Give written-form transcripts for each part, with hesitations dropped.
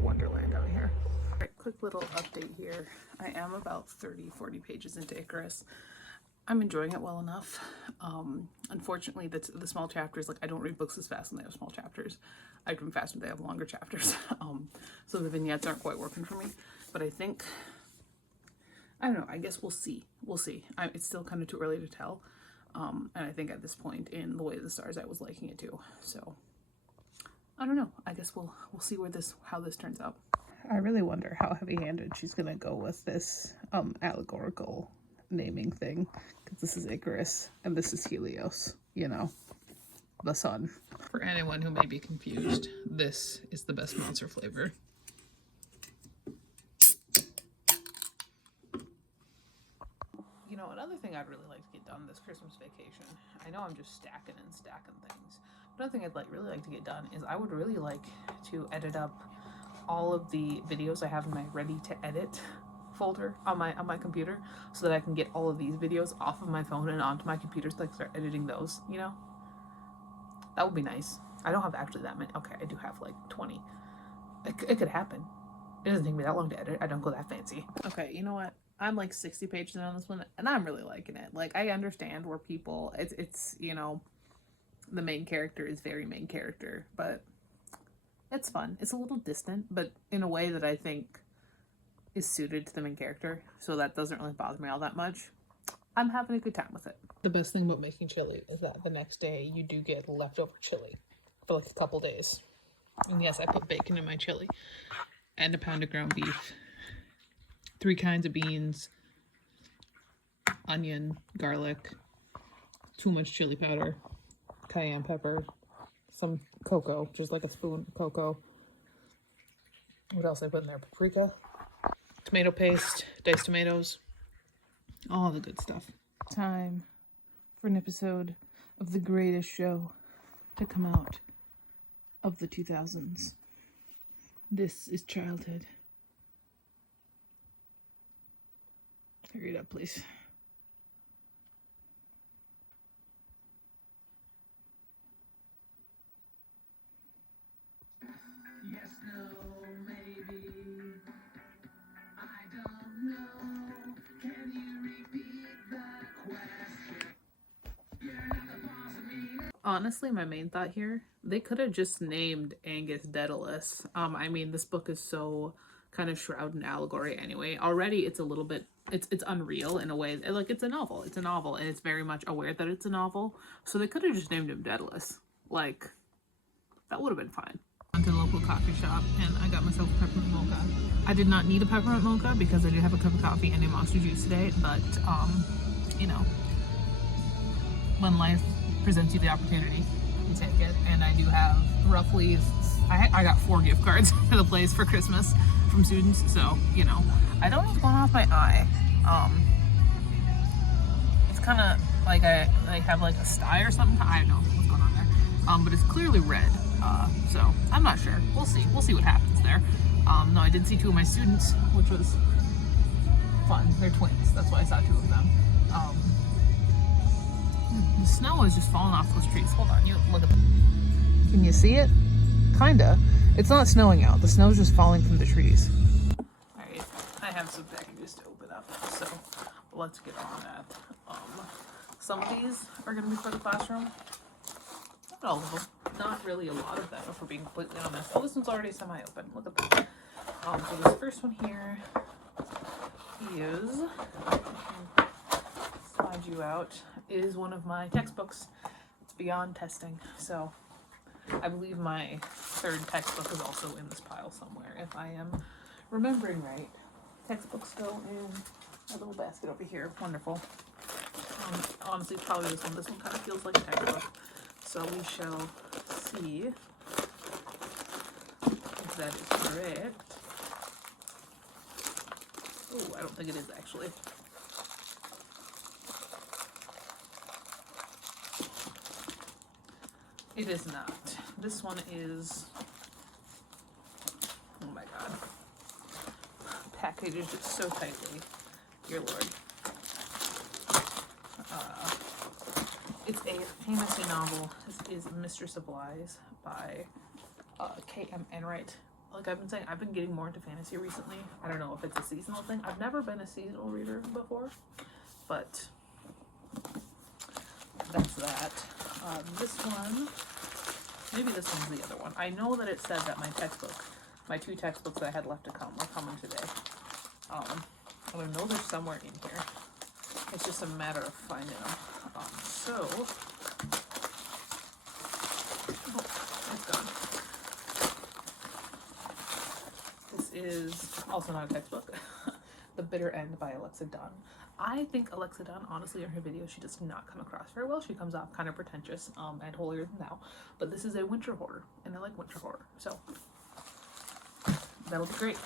Winter Wonderland out here. All right, quick little update here. I am about 30-40 pages into Icarus. I'm enjoying it well enough. Unfortunately, the small chapters, like I don't read books as fast when they have small chapters. I read them fast when they have longer chapters. So the vignettes aren't quite working for me. But I think, I don't know, I guess we'll see. We'll see. It's still kind of too early to tell. And I think at this point in The Way of the Stars, I was liking it too. So I don't know. I guess we'll see how this turns out. I really wonder how heavy-handed she's gonna go with this allegorical naming thing, because this is Icarus and this is Helios, you know, the sun. For anyone who may be confused, this is the best monster flavor. You know, another thing I'd really like to get done this Christmas vacation, I know I'm just stacking and stacking things, but another thing I'd really like to get done is I would really like to edit up all of the videos I have in my ready to edit folder on my computer, so that I can get all of these videos off of my phone and onto my computer so I can start editing those, you know? That would be nice. I don't have actually that many. Okay, I do have like 20. It could happen. It doesn't take me that long to edit. I don't go that fancy. Okay, you know what? I'm like 60 pages in on this one, and I'm really liking it. Like, I understand where people, it's you know, the main character is very main character, but it's fun. It's a little distant, but in a way that I think is suited to the main character, so that doesn't really bother me all that much. I'm having a good time with it. The best thing about making chili is that the next day you do get leftover chili for like a couple days. And yes, I put bacon in my chili and a pound of ground beef, 3 kinds of beans, onion, garlic, too much chili powder, cayenne pepper, some cocoa, just like a spoon of cocoa. What else I put in there? Paprika, tomato paste, diced tomatoes, all the good stuff. Time for an episode of the greatest show to come out of the 2000s. This is Childhood. Hurry it up, please. Yes, no, maybe. I don't know. Can you repeat the question? You're not the boss of me. Honestly, my main thought here, they could have just named Angus Daedalus. I mean, this book is so kind of shrouded in allegory anyway. Already it's a little bit, it's unreal in a way. Like, it's a novel, and it's very much aware that it's a novel. So they could have just named him Daedalus. Like, that would have been fine. Went to the local coffee shop and I got myself a peppermint mocha. I did not need a peppermint mocha because I did have a cup of coffee and a Monster Juice today, but you know, when life presents you the opportunity, you take it. And I do have roughly, I got 4 gift cards to the place for Christmas from students, so you know, I don't know what's going on with my eye. It's kind of like I have like a sty or something. I don't know what's going on there. But it's clearly red. So I'm not sure. We'll see. We'll see what happens there. No, I did see 2 of my students, which was fun. They're twins. That's why I saw 2 of them. The snow is just falling off those trees. Hold on, you look at them. Can you see it? Kinda. It's not snowing out. The snow's just falling from the trees. Alright, I have some packages to open up, so let's get on that. Some of these are going to be for the classroom. Not all of them. Not really a lot of them, if we're being completely honest. Oh, this one's already semi-open. Look at that. So this first one here is, slide you out, is one of my textbooks. It's Beyond Testing. So I believe my 3rd textbook is also in this pile somewhere, if I am remembering right. Textbooks go in a little basket over here. Wonderful. Honestly, probably this one. This one kind of feels like a textbook. So we shall see if that is correct. Oh, I don't think it is actually. It is not. This one is, oh my god, packaged so tightly. Dear Lord. It's a fantasy novel. This is Mistress of Lies by K.M. Enright. like I've been saying, I've been getting more into fantasy recently. I don't know if it's a seasonal thing. I've never been a seasonal reader before, but that's that. This one, maybe this one's the other one. I know that it said that my two textbooks that I had left to come are coming today. And I know they're somewhere in here. It's just a matter of finding them. Oh, it's gone. This is also not a textbook. The Bitter End by Alexa Dunn. I think Alexa Dunn, honestly, in her videos, she does not come across very well. She comes off kind of pretentious and holier than thou. But this is a winter horror, and I like winter horror. So that'll be great.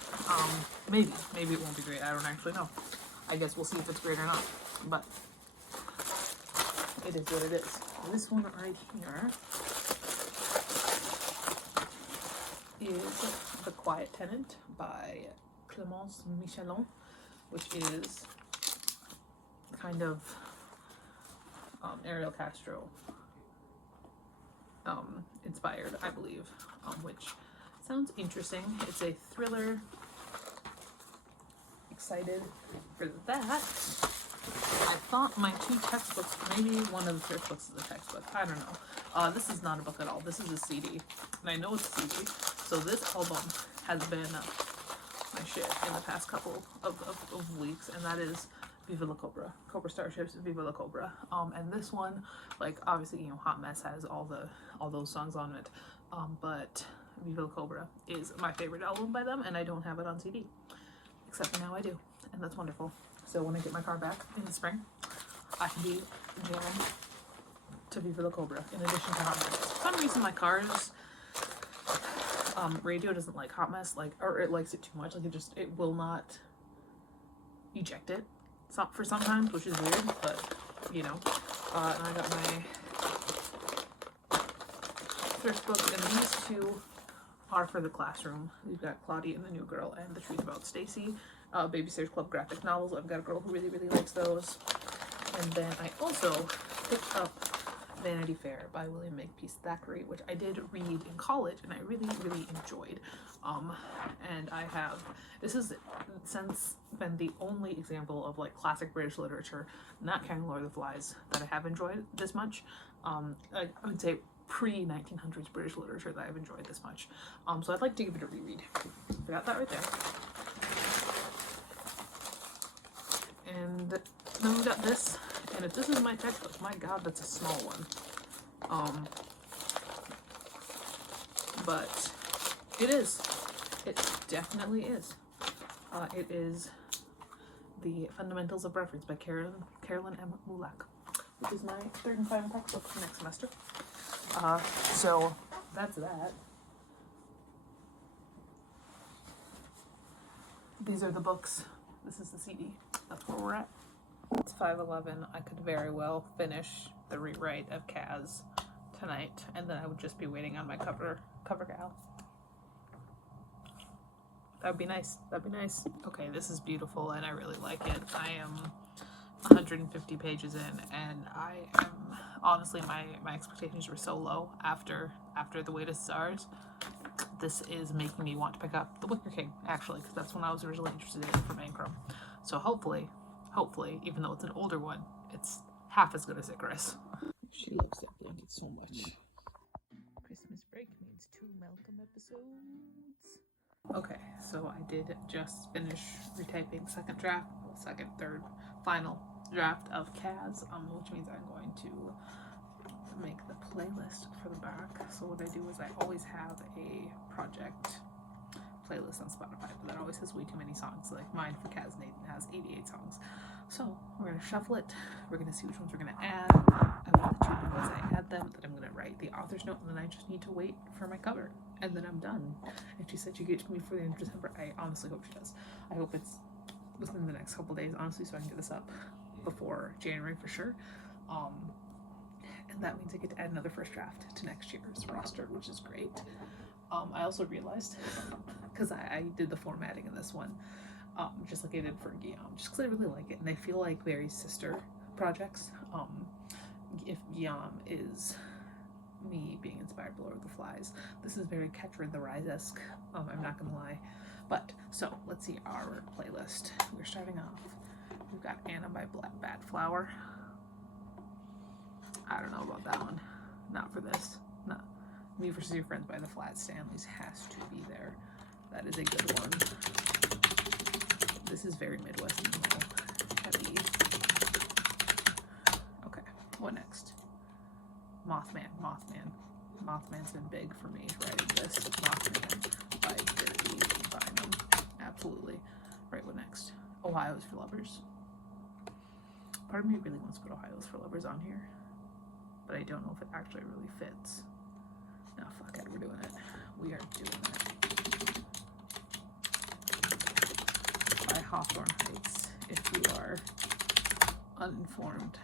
Maybe it won't be great. I don't actually know. I guess we'll see if it's great or not. But it is what it is. This one right here is The Quiet Tenant by Clémence Michelon, which is kind of Ariel Castro inspired, I believe, which sounds interesting. It's a thriller. Excited for that. I thought my two textbooks, maybe one of the first books is a textbook. I don't know. This is not a book at all. This is a CD. And I know it's a CD. So this album has been my shit in the past couple of weeks. And that is Viva La Cobra. Cobra Starships, Viva La Cobra. And this one, like, obviously, you know, Hot Mess has all those songs on it. But Viva La Cobra is my favorite album by them. And I don't have it on CD. Except for now I do. And that's wonderful. So when I get my car back in the spring, I can be jamming to Viva La Cobra in addition to Hot Mess. For some reason my car's radio doesn't like Hot Mess, or it likes it too much. Like it will not eject it for sometimes, which is weird, but you know. And I got my first book, and these two are for the classroom. We've got Claudia and the New Girl and The Truth About Stacy. Babysitter's Club graphic novels. I've got a girl who really, really likes those. And then I also picked up Vanity Fair by William Makepeace Thackeray, which I did read in college and I really, really enjoyed. And this has since been the only example of like classic British literature, not counting Lord of the Flies, that I have enjoyed this much. I would say pre-1900s British literature that I've enjoyed this much. So I'd like to give it a reread. Forgot that right there. And then we got this, and if this is my textbook, my god, that's a small one. But it is. It definitely is. It is The Fundamentals of Reference by Carolyn M. Mulak, which is my third and final textbook for next semester. So that's that. These are the books. This is the CD. That's where we're at. It's 5:11. I could very well finish the rewrite of Kaz tonight, and then I would just be waiting on my cover gal. That would be nice. That'd be nice. Okay, this is beautiful, and I really like it. I am 150 pages in, and I am honestly my expectations were so low after The Weight of Stars. This is making me want to pick up The Wicker King, actually, because that's when I was originally interested in it from Ancrum. So hopefully, even though it's an older one, it's half as good as Icarus. She loves that blanket so much. Christmas break means 2 Malcolm episodes. Okay, so I did just finish retyping third, final draft of Kaz, which means I'm going to make the playlist for the back. So what I do is I always have a project playlist on Spotify, but that always has way too many songs. Like mine for Kaz Nathan has 88 songs. So we're gonna shuffle it. We're gonna see which ones we're gonna add. I will let you know as I add them that I'm gonna write the author's note, and then I just need to wait for my cover, and then I'm done. And she said she'd get to me for the end of December. I honestly hope she does. I hope it's within the next couple days, honestly, so I can get this up before January for sure. And that means I get to add another first draft to next year's roster, which is great. I also realized, because I did the formatting in this one, just like I did for Guillaume, just because I really like it, and they feel like very sister projects. If Guillaume is me being inspired by Lord of the Flies. This is very Catcher in the Rye-esque, I'm not gonna lie. But, so, let's see our playlist. We're starting off. We've got Anna by Bad Flower. I don't know about that one. Not for this. Not Me vs. Your Friends by the Flat Stanleys has to be there. That is a good one. This is very Midwest emo heavy. Okay, what next? Mothman. Mothman's been big for me writing this. Mothman by Dirty Bynum. Absolutely. Right, what next? Ohio's for Lovers. Part of me really wants to put Ohio's for Lovers on here, but I don't know if it actually really fits. No, fuck it, we're doing it. We are doing it. By Hawthorne Heights, if you are uninformed.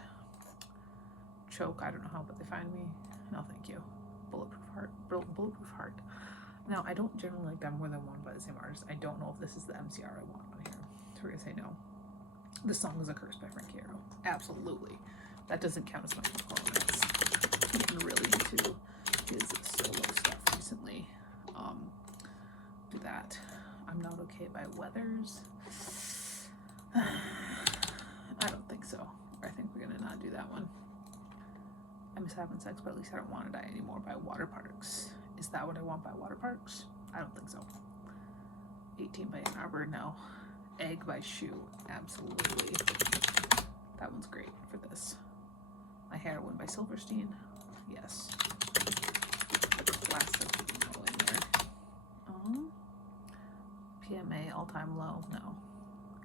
Choke, I don't know how, but they find me. No, thank you. Bulletproof Heart. Now, I don't generally like them more than one by the same artist. I don't know if this is the MCR I want on here. So we're gonna say no. This song is A Curse by Frankie Arrow. Absolutely. That doesn't count as my performance. I've been really into his solo stuff recently. Do that. I'm Not Okay by Weathers. I don't think so. I think we're gonna not do that one. I Miss Having Sex, but at least I Don't Want to Die Anymore by Waterparks. Is that what I want by Waterparks? I don't think so. 18 by Ann Arbor, no. Egg by Shoe, absolutely. That one's great for this. My Heroine by Silverstein, yes. Classic, no in there. PMA All Time Low, no.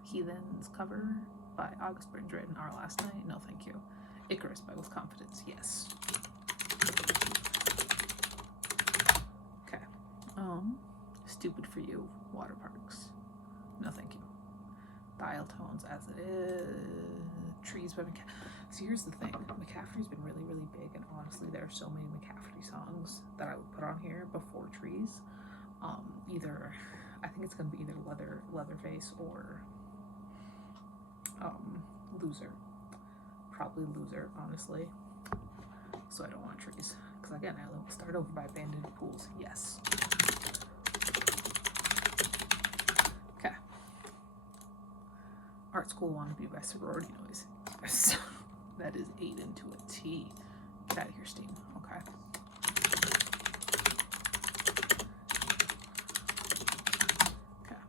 Heathens cover by August Burns Red and Our Last Night, no thank you. Icarus by With Confidence, yes. Okay. Stupid for You, Waterparks, no thank you. Dial Tones As It Is, Trees by McCaffrey. So here's the thing, McCaffrey's been really, really big, and honestly, there are so many McCaffrey songs that I would put on here before Trees. Either, I think it's gonna be either Leatherface or Loser. Probably Loser, honestly. So I don't want Trees. Because again, I will start over by Abandoned Pools. Yes. Okay. Art School Wannabe by Sorority Noise. Yes. That is 8 into a T. Get out of here, Steam. Okay. Okay.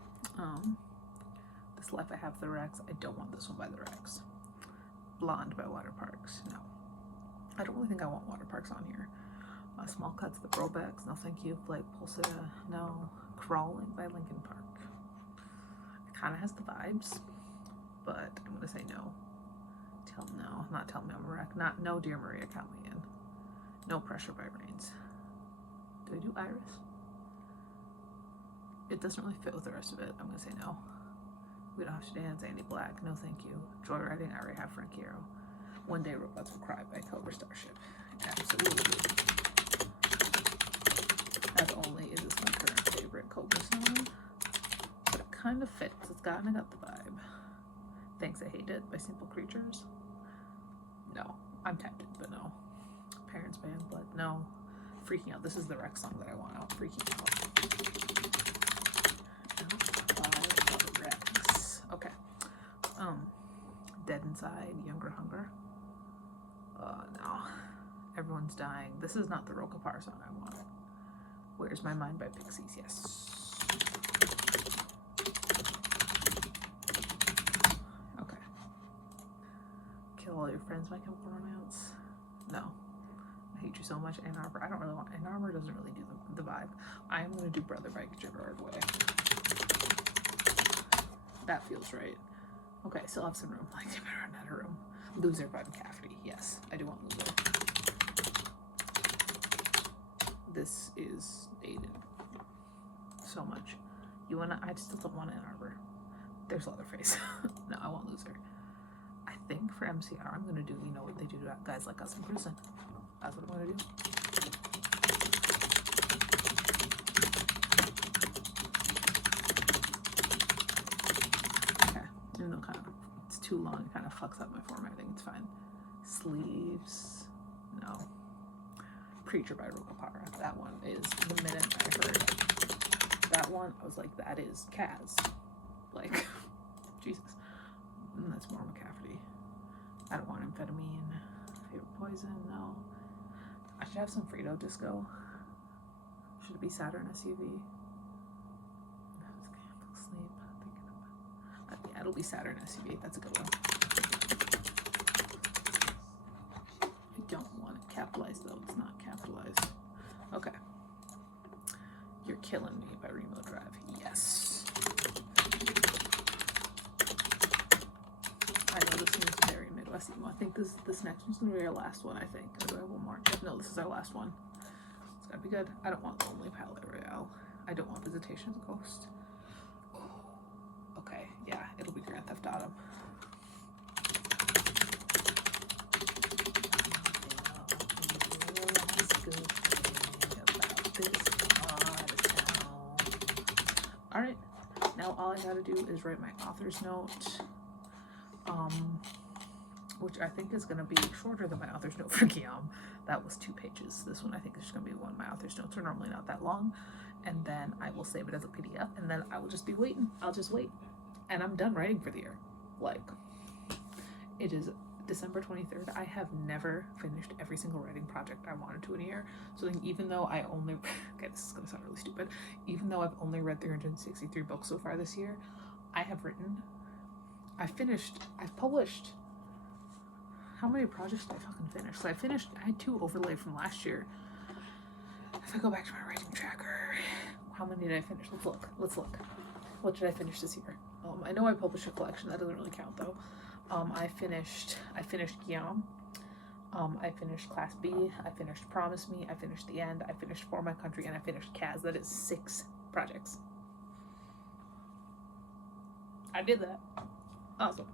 This Life I Have the Rex. I don't want this one by the Rex. Blonde by Waterparks. No. I don't really think I want Waterparks on here. Small Cuts, The Throwbacks. No, thank you. Blake Pulsita. No. Crawling by Linkin Park. It kind of has the vibes, but I'm going to say no. Not Tell Me I'm a Wreck. Not No Dear Maria, Count Me In. No Pressure by Reigns. Do I do Iris? It doesn't really fit with the rest of it. I'm going to say no. We Don't Have to Dance, Andy Black, no thank you. Joyriding, I already have Frankie Arrow. One Day Robots Will Cry by Cobra Starship. Absolutely. As Only is this my current favorite Cobra song. But it kind of fits. It's kind of got the vibe. Thanks I Hate It by Simple Creatures. No. I'm tempted, but no. Parents Band Blood, no. Freaking Out. This is the Rex song that I want out. Freaking Out. Okay. Dead Inside, Younger Hunger. No. Everyone's Dying. This is not the Rokapar song I want. Where's My Mind by Pixies? Yes. Okay. Kill All Your Friends, My Chemical Romance. No. I Hate You So Much, Ann Arbor. I don't really want. Ann Arbor doesn't really do the vibe. I am going to do Brother by Gerard Way. That feels right. Okay, still have some room. Like, I better run out of room. Loser by McCaffrey. Yes, I do want Loser. This is dated so much. I still don't want Ann Arbor. There's Leatherface. No, I want Loser. I think for MCR, I'm gonna do, you know what they do to Guys Like Us in Prison. That's what I'm gonna do. Even though it's too long, it kind of fucks up my formatting. It's fine. Sleeves, no. Creature by Roka Para. That one is, the minute I heard that one, I was like, that is Kaz. Like, Jesus. And that's more McCafferty. I don't want amphetamine. Favorite poison? No. I should have some Frito Disco. Should it be Saturn SUV? Sleep. Yeah, it'll be Saturn SUV. That's a good one. I don't want it capitalized though. It's not capitalized. Okay. You're Killing Me by Remo Drive. Yes. I know this seems very Midwest emo. I think this next one's gonna be our last one, I think. Or do I have one more? No, this is our last one. It's gotta be good. I don't want Lonely Palette Royale. I don't want Visitation of the Ghost. Okay, yeah, it'll be Grand Theft Auto. Alright, now all I gotta do is write my author's note, which I think is gonna be shorter than my author's note for Guillaume. That was 2 pages. This one I think is just gonna be one. My author's notes are normally not that long, and then I will save it as a PDF, and then I will just be waiting. I'll just wait, and I'm done writing for the year. Like, it is December 23rd. I have never finished every single writing project I wanted to in a year. So then even though I only, okay, this is gonna sound really stupid, even though I've only read 363 books so far this year, I have written, I've published, how many projects did I fucking finish? So I had 2 overlay from last year. If I go back to my writing tracker, how many did I finish? Let's look. What did I finish this year? I know I published a collection, that doesn't really count though. I finished Guillaume. I finished Class B. I finished Promise Me. I finished The End. I finished For My Country, and I finished Kaz. That is 6 projects. I did that. Awesome.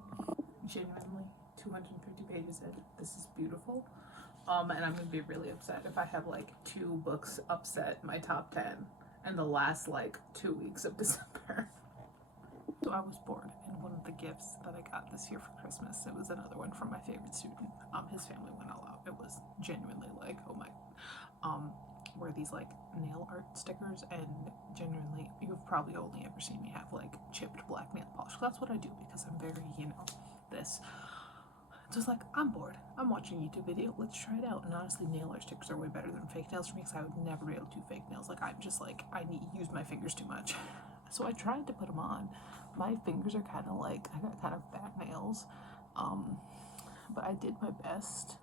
Genuinely, 250 pages in. This is beautiful. And I'm gonna be really upset if I have like 2 books upset my top 10 in the last like 2 weeks of December. So I was bored, and one of the gifts that I got this year for Christmas, it was another one from my favorite student. His family went all out. It was genuinely like, oh my, were these like nail art stickers, and genuinely, you've probably only ever seen me have like chipped black nail polish. That's what I do because I'm very, this. Just like, I'm bored. I'm watching a YouTube video. Let's try it out. And honestly, nail art stickers are way better than fake nails for me because I would never be able to do fake nails. Like, I'm just like, I use my fingers too much. So I tried to put them on. My fingers are kind of like, I got kind of bad nails. But I did my best.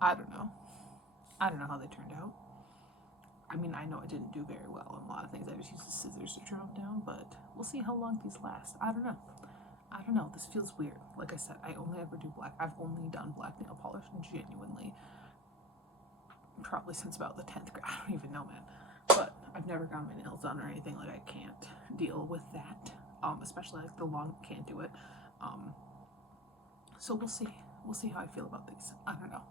I don't know how they turned out. I mean, I know I didn't do very well on a lot of things. I just used the scissors to draw them down, but we'll see how long these last. I don't know. This feels weird. Like I said, I only ever do black. I've only done black nail polish, and genuinely, probably since about the 10th grade. I don't even know, man. But I've never gotten my nails done or anything. Like, I can't deal with that. Especially like the long, can't do it. So we'll see. We'll see how I feel about these. I don't know.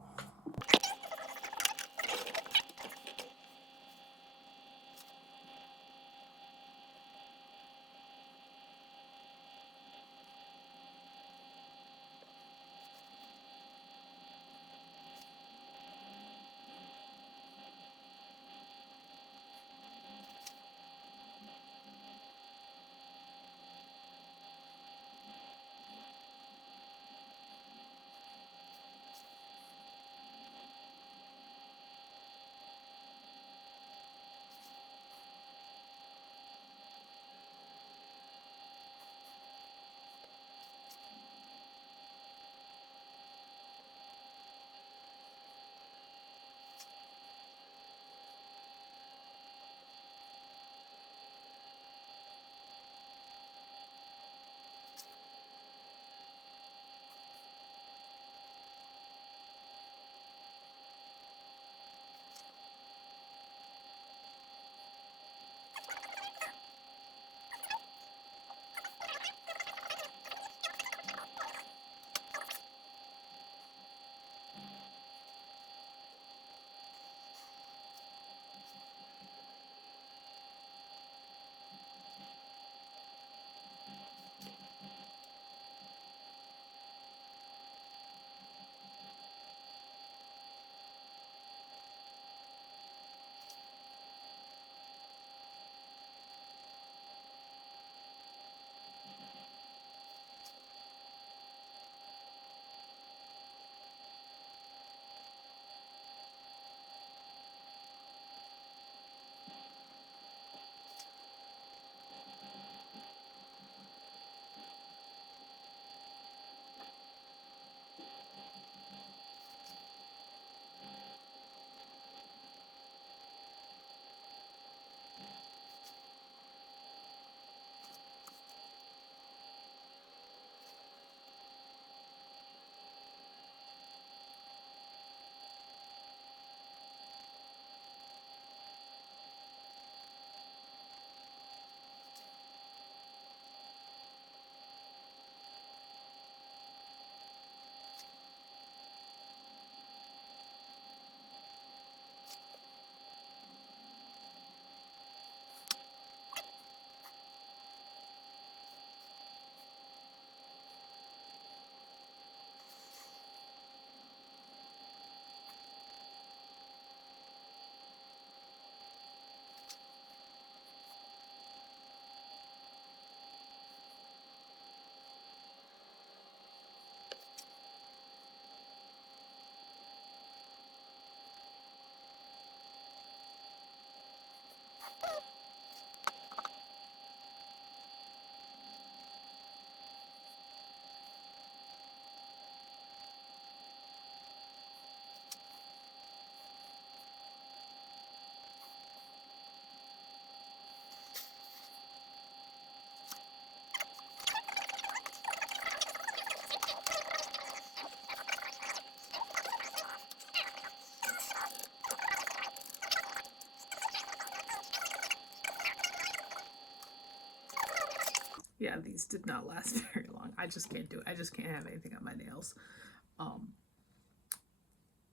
yeah, these did not last very long. I just can't do it. I just can't have anything on my nails.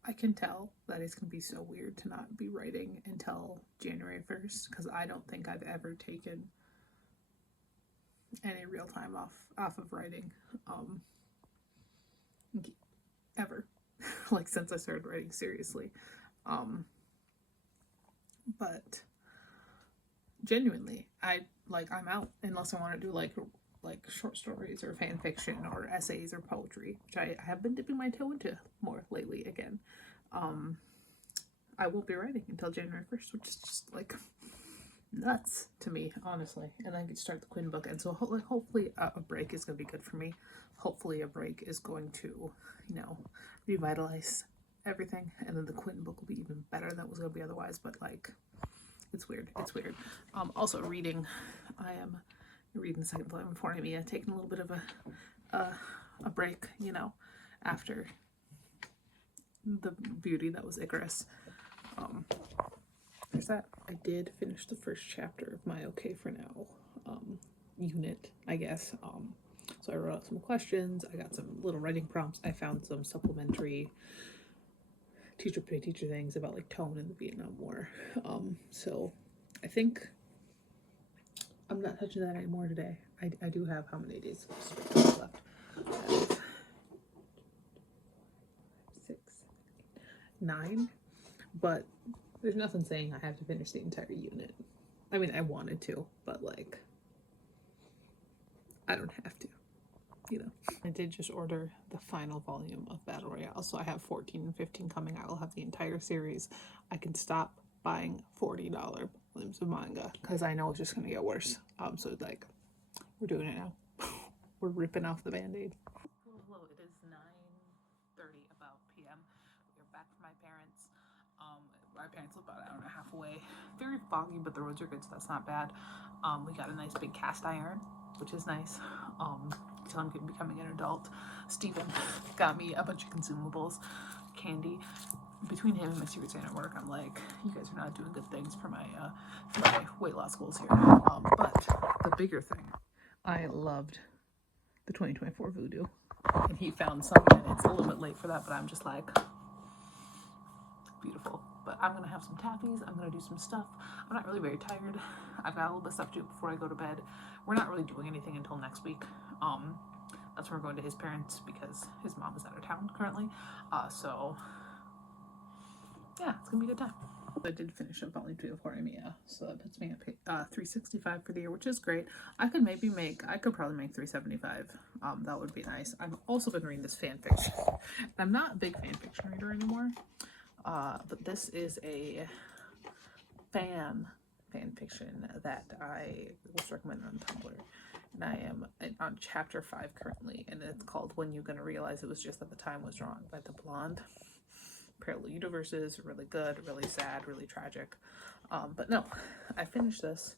I can tell that it's going to be so weird to not be writing until January 1st, because I don't think I've ever taken any real time off of writing, ever. Like, since I started writing seriously. But genuinely, I'm out unless I want to do like short stories or fan fiction or essays or poetry, which I have been dipping my toe into more lately again. I won't be writing until January 1st, which is just like nuts to me, honestly. And then I can start the Quinn book, and so hopefully a break is going to be good for me. Hopefully a break is going to, revitalize everything, and then the Quinn book will be even better than it was going to be otherwise. But like, it's weird. Also reading, I am reading the second volume of Horimiya, taking a little bit of a break, after the beauty that was Icarus. There's that. I did finish the first chapter of my Okay for Now unit, I guess. So I wrote out some questions. I got some little writing prompts. I found some supplementary teacher pay teacher things about like tone in the Vietnam War. So I think I'm not touching that anymore today. I do have how many days left? 6, 9, but there's nothing saying I have to finish the entire unit. I mean, I wanted to, but like, I don't have to, I did just order the final volume of Battle Royale, so I have 14 and 15 coming. I will have the entire series. I can stop buying $40 volumes of manga because I know it's just gonna get worse. So like, we're doing it now. We're ripping off the band-aid. Hello, it is 9:30 about p.m. We're back from my parents. My parents live about an hour and a half away. Very foggy, but the roads are good, so that's not bad. We got a nice big cast iron, which is nice. So I'm becoming an adult. Steven got me a bunch of consumables, candy. Between him and my Secret Santa work, I'm like, you guys are not doing good things for my weight loss goals here. But the bigger thing, I loved the 2024 Voodoo, and he found some, and it's a little bit late for that, but I'm just like, beautiful. But I'm gonna have some tappies. I'm gonna do some stuff. I'm not really very tired. I've got a little bit of stuff to do before I go to bed. We're not really doing anything until next week. That's when we're going to his parents because his mom is out of town currently. So yeah, it's gonna be a good time. I did finish up volume 2 of Horimiya, so that puts me at 365 for the year, which is great. I could probably make 375. That would be nice. I've also been reading this fan fiction. I'm not a big fan fiction reader anymore. But this is a fan fiction that I was recommended on Tumblr, and I am on chapter 5 currently, and it's called When You're Gonna Realize It Was Just That the Time Was Wrong by The Blonde. Parallel universes, really good, really sad, really tragic. But no, I finished this,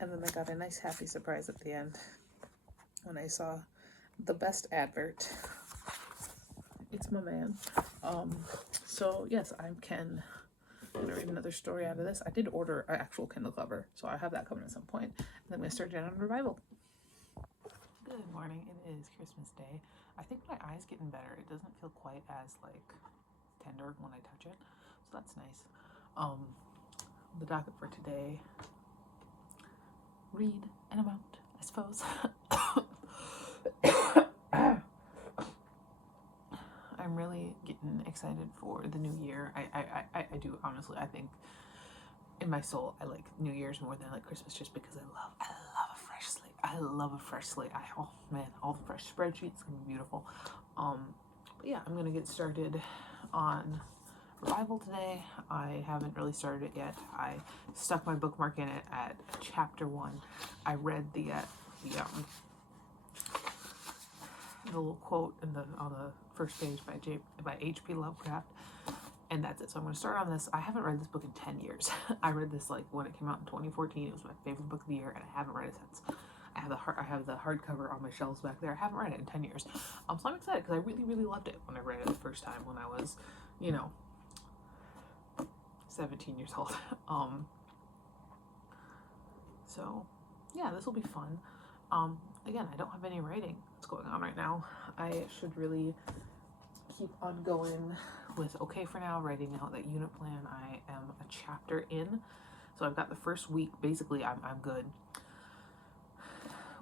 and then I got a nice happy surprise at the end when I saw the best advert. It's my man. So yes, I'm gonna read another story out of this. I did order an actual Kindle cover, so I have that coming at some point. And then I'm gonna start down on Revival. Good morning. It is Christmas Day. I think my eye's getting better. It doesn't feel quite as like tender when I touch it, so that's nice. The docket for today: read an amount, I suppose. I'm really getting excited for the new year. I do, honestly. I think in my soul I like New Year's more than I like Christmas, just because I love a fresh slate. I love a fresh slate. Oh man, all the fresh spreadsheets, it's gonna be beautiful. But yeah, I'm gonna get started on Revival today. I haven't really started it yet. I stuck my bookmark in it at chapter 1. I read the little quote on the first page by H.P. Lovecraft, and that's it. So I'm going to start on this. I haven't read this book in 10 years. I read this like when it came out in 2014. It was my favorite book of the year, and I haven't read it since. I have the hardcover on my shelves back there. I haven't read it in 10 years. So I'm excited because I really, really loved it when I read it the first time when I was, 17 years old. So yeah, this will be fun. again, I don't have any writing that's going on right now. I should really keep on going with okay for now, writing out that unit plan. I am a chapter in, so I've got the first week. Basically, I'm good.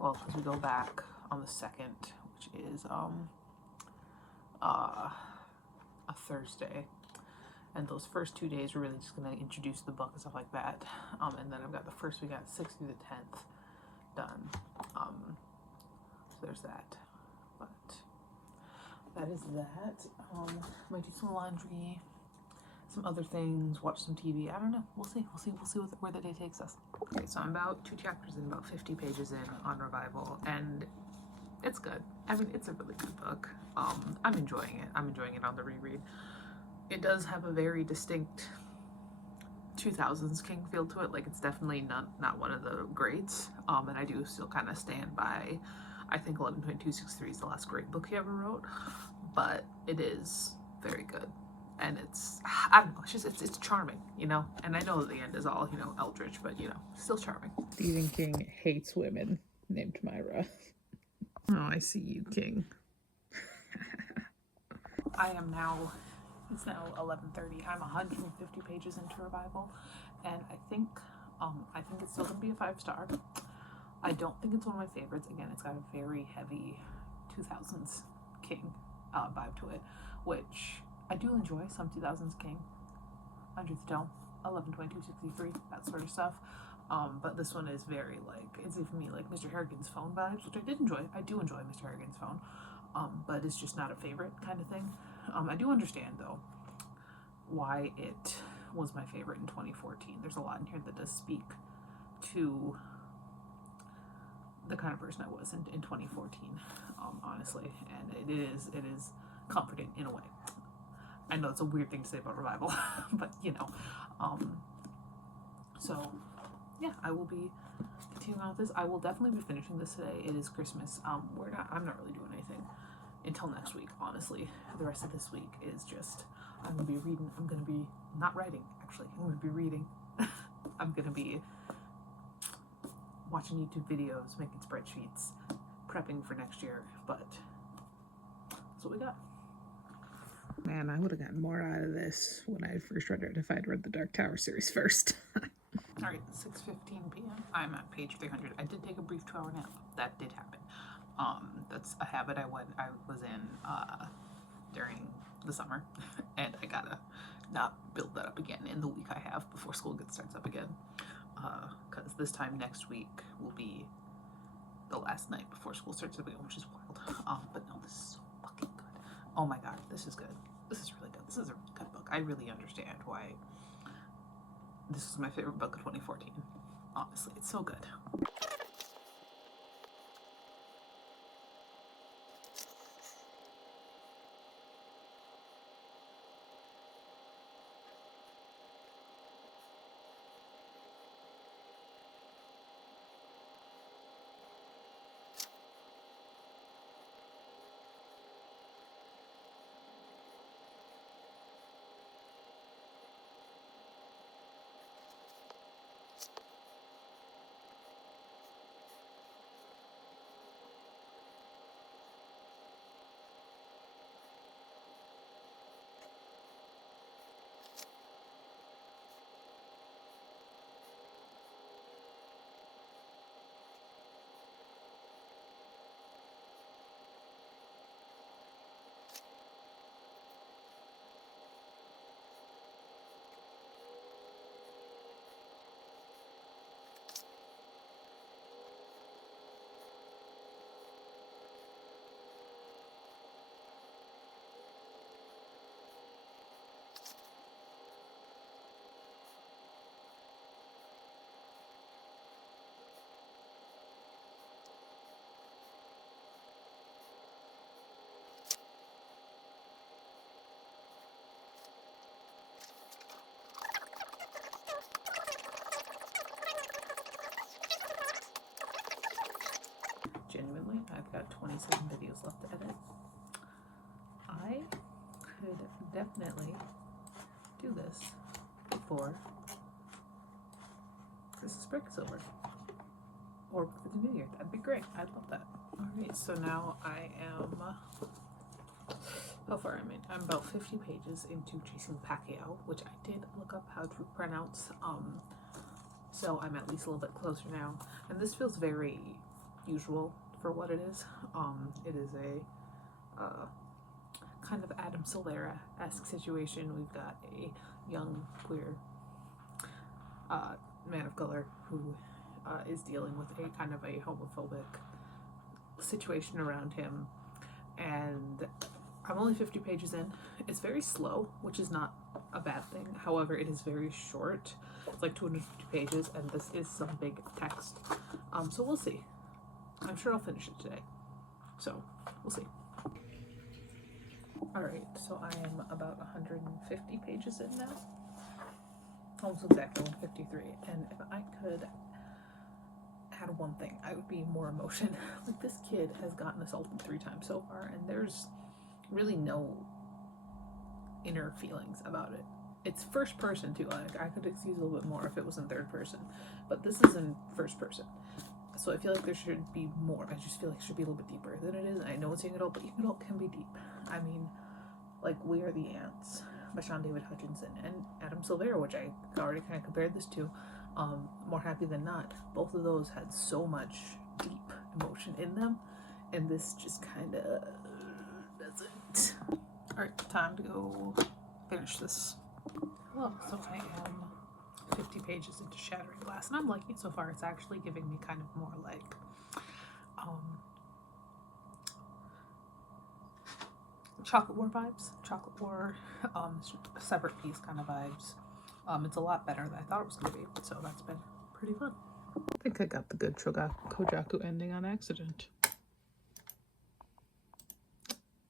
Well, because we go back on the 2nd, which is a Thursday, and those first 2 days we're really just gonna introduce the book and stuff like that. And then I've got the first week, 6th through the 10th done. So there's that. But that is that. Might do some laundry, some other things, watch some TV. I don't know. We'll see where the day takes us. Okay, so I'm about 2 chapters in, about 50 pages in on Revival, and it's good. I mean, it's a really good book. I'm enjoying it. I'm enjoying it on the reread. It does have a very distinct 2000s King feel to it. Like, it's definitely not one of the greats. And I do still kind of stand by, I think 11.263 is the last great book he ever wrote, but it is very good. And it's, I don't know, it's charming, you know? And I know that the end is all, you know, eldritch, but, you know, still charming. Stephen King hates women named Myra. Oh, I see you, King. It's now 11:30. I'm 150 pages into Revival, and I think it's still gonna be a 5-star. I don't think it's one of my favorites. Again, it's got a very heavy 2000s King vibe to it, which I do enjoy. Some 2000s King, Under the Dome, 11/22/63, that sort of stuff. But this one is very, like, it's for me like Mr. Harrigan's Phone vibes, which I did enjoy. I do enjoy Mr. Harrigan's Phone, but it's just not a favorite kind of thing. I do understand, though, why it was my favorite in 2014. There's a lot in here that does speak to the kind of person I was in 2014, honestly, and it is comforting in a way. I know it's a weird thing to say about Revival, but, you know, so yeah, I will be continuing on with this. I will definitely be finishing this today. It is Christmas. I'm not really doing anything until next week, honestly. The rest of this week is just, I'm gonna be reading. I'm gonna be not writing, actually. I'm gonna be reading. I'm gonna be watching YouTube videos, making spreadsheets, prepping for next year, but that's what we got. Man, I would have gotten more out of this when I first read it if I'd read the Dark Tower series first. All right, 6:15 p.m. I'm at page 300. I did take a brief 2-hour nap. That did happen. That's a habit I was in during the summer, and I gotta not build that up again in the week I have before school starts up again. Because this time next week will be the last night before school starts up again, which is wild. But no, this is so fucking good. Oh my god, this is good. This is really good. This is a really good book. I really understand why this is my favorite book of 2014. Honestly, it's so good. Genuinely, I've got 27 videos left to edit. I could definitely do this before Christmas break is over. or for the new year. That'd be great. I'd love that. All right, so now I am, how far am I? I'm about 50 pages into Chasing Pacquiao, which I did look up how to pronounce, so I'm at least a little bit closer now. And this feels very usual for what it is. It is a kind of Adam Silvera-esque situation. We've got a young queer man of color who is dealing with a kind of a homophobic situation around him, and I'm only 50 pages in. It's very slow, which is not a bad thing. However, it is very short. It's like 250 pages, and this is some big text. So we'll see. I'm sure I'll finish it today. So we'll see. Alright, so I am about 150 pages in now. Almost exactly 153. And if I could add one thing, I would be more emotion. Like, this kid has gotten assaulted 3 times so far, and there's really no inner feelings about it. It's first person too. Like, I could excuse a little bit more if it was in third person, but this is in first person. So I feel like there should be more. I just feel like it should be a little bit deeper than it is. I know it's young adult, but young adult can be deep. I mean, like We Are the Ants by Sean David Hutchinson and Adam Silvera, which I already kind of compared this to, More Happy Than Not. Both of those had so much deep emotion in them, and this just kind of doesn't. Alright, time to go finish this. Well, so I am 50 pages into Shattering Glass, and I'm liking it so far. It's actually giving me kind of more like Chocolate War vibes. Chocolate War, Separate Piece kind of vibes. It's a lot better than I thought it was going to be, so that's been pretty fun. I think I got the good Kojaku ending on accident.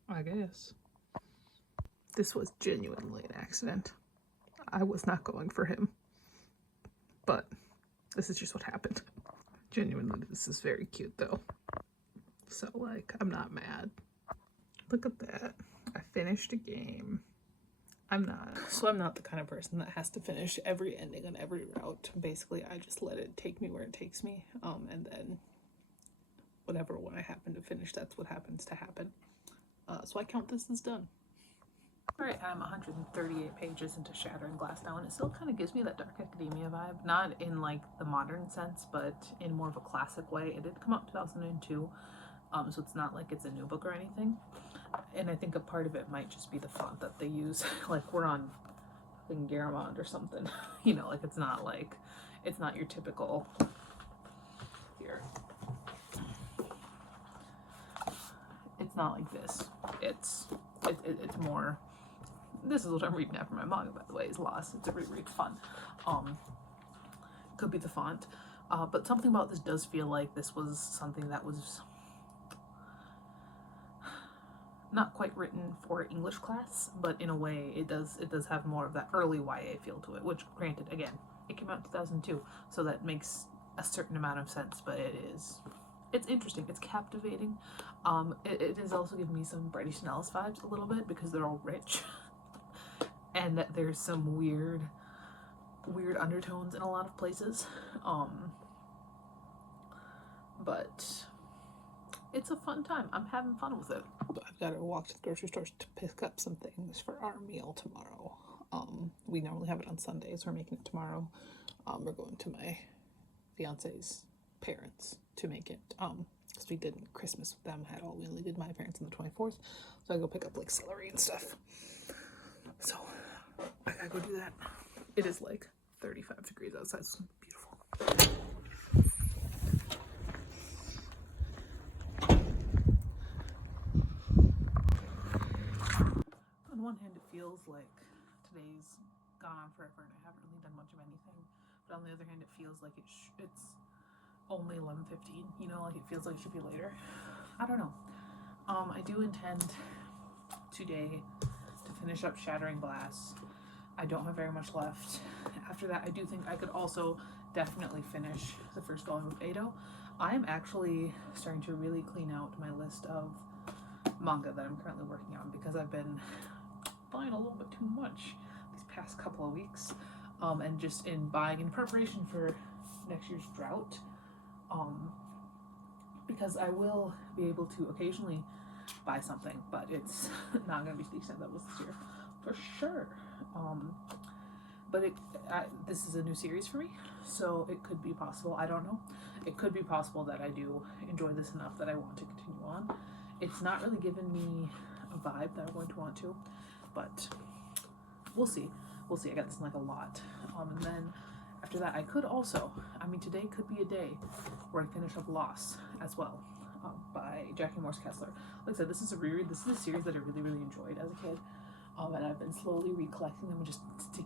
I guess. This was genuinely an accident. I was not going for him. But this is just what happened. Genuinely, this is very cute though. So, like, I'm not mad. Look at that. I finished a game. I'm not the kind of person that has to finish every ending on every route. Basically, I just let it take me where it takes me. And then whatever one I happen to finish, that's what happens to happen. So I count this as done. Alright, I'm 138 pages into Shattering Glass now, and it still kind of gives me that Dark Academia vibe. Not in, like, the modern sense, but in more of a classic way. It did come out in 2002, so it's not like it's a new book or anything. And I think a part of it might just be the font that they use. Like, we're on fucking Garamond or something. You know, like, it's not your typical... Here. It's not like this. It's more... This is what I'm reading after my manga, by the way, is Lost. It's a reread fun. Could be the font. But something about this does feel like this was something that was not quite written for English class, but in a way it does have more of that early YA feel to it, which, granted, again, it came out in 2002, so that makes a certain amount of sense, but it's interesting, it's captivating. It is also giving me some Bret Easton Ellis vibes a little bit, because they're all rich. And that there's some weird undertones in a lot of places. But it's a fun time. I'm having fun with it. I've got to walk to the grocery store to pick up some things for our meal tomorrow. We normally have it on Sundays. We're making it tomorrow. We're going to my fiance's parents to make it. Because we did Christmas with them. We only did my parents on the 24th. So I go pick up like celery and stuff. So I gotta go do that. It is like 35 degrees outside. It's beautiful. On one hand, it feels like today's gone on forever and I haven't really done much of anything. But on the other hand, it feels like it's only 11:15. You know, like it feels like it should be later. I don't know. I do intend today to finish up Shattering Glass. I don't have very much left. After that, I do think I could also definitely finish the first volume of Edo. I am actually starting to really clean out my list of manga that I'm currently working on, because I've been buying a little bit too much these past couple of weeks. And just in buying in preparation for next year's drought, because I will be able to occasionally buy something, but it's not going to be to the extent that was this year, for sure. But this is a new series for me, so it could be possible, I don't know, it could be possible that I do enjoy this enough that I want to continue on. It's not really given me a vibe that I'm going to want to, but we'll see. We'll see. I got this in like a lot. And then after that, I could also, I mean, today could be a day where I finish up Lost as well, by Jackie Morse Kessler. Like I said, this is a reread. This is a series that I really, really enjoyed as a kid. And I've been slowly recollecting them just to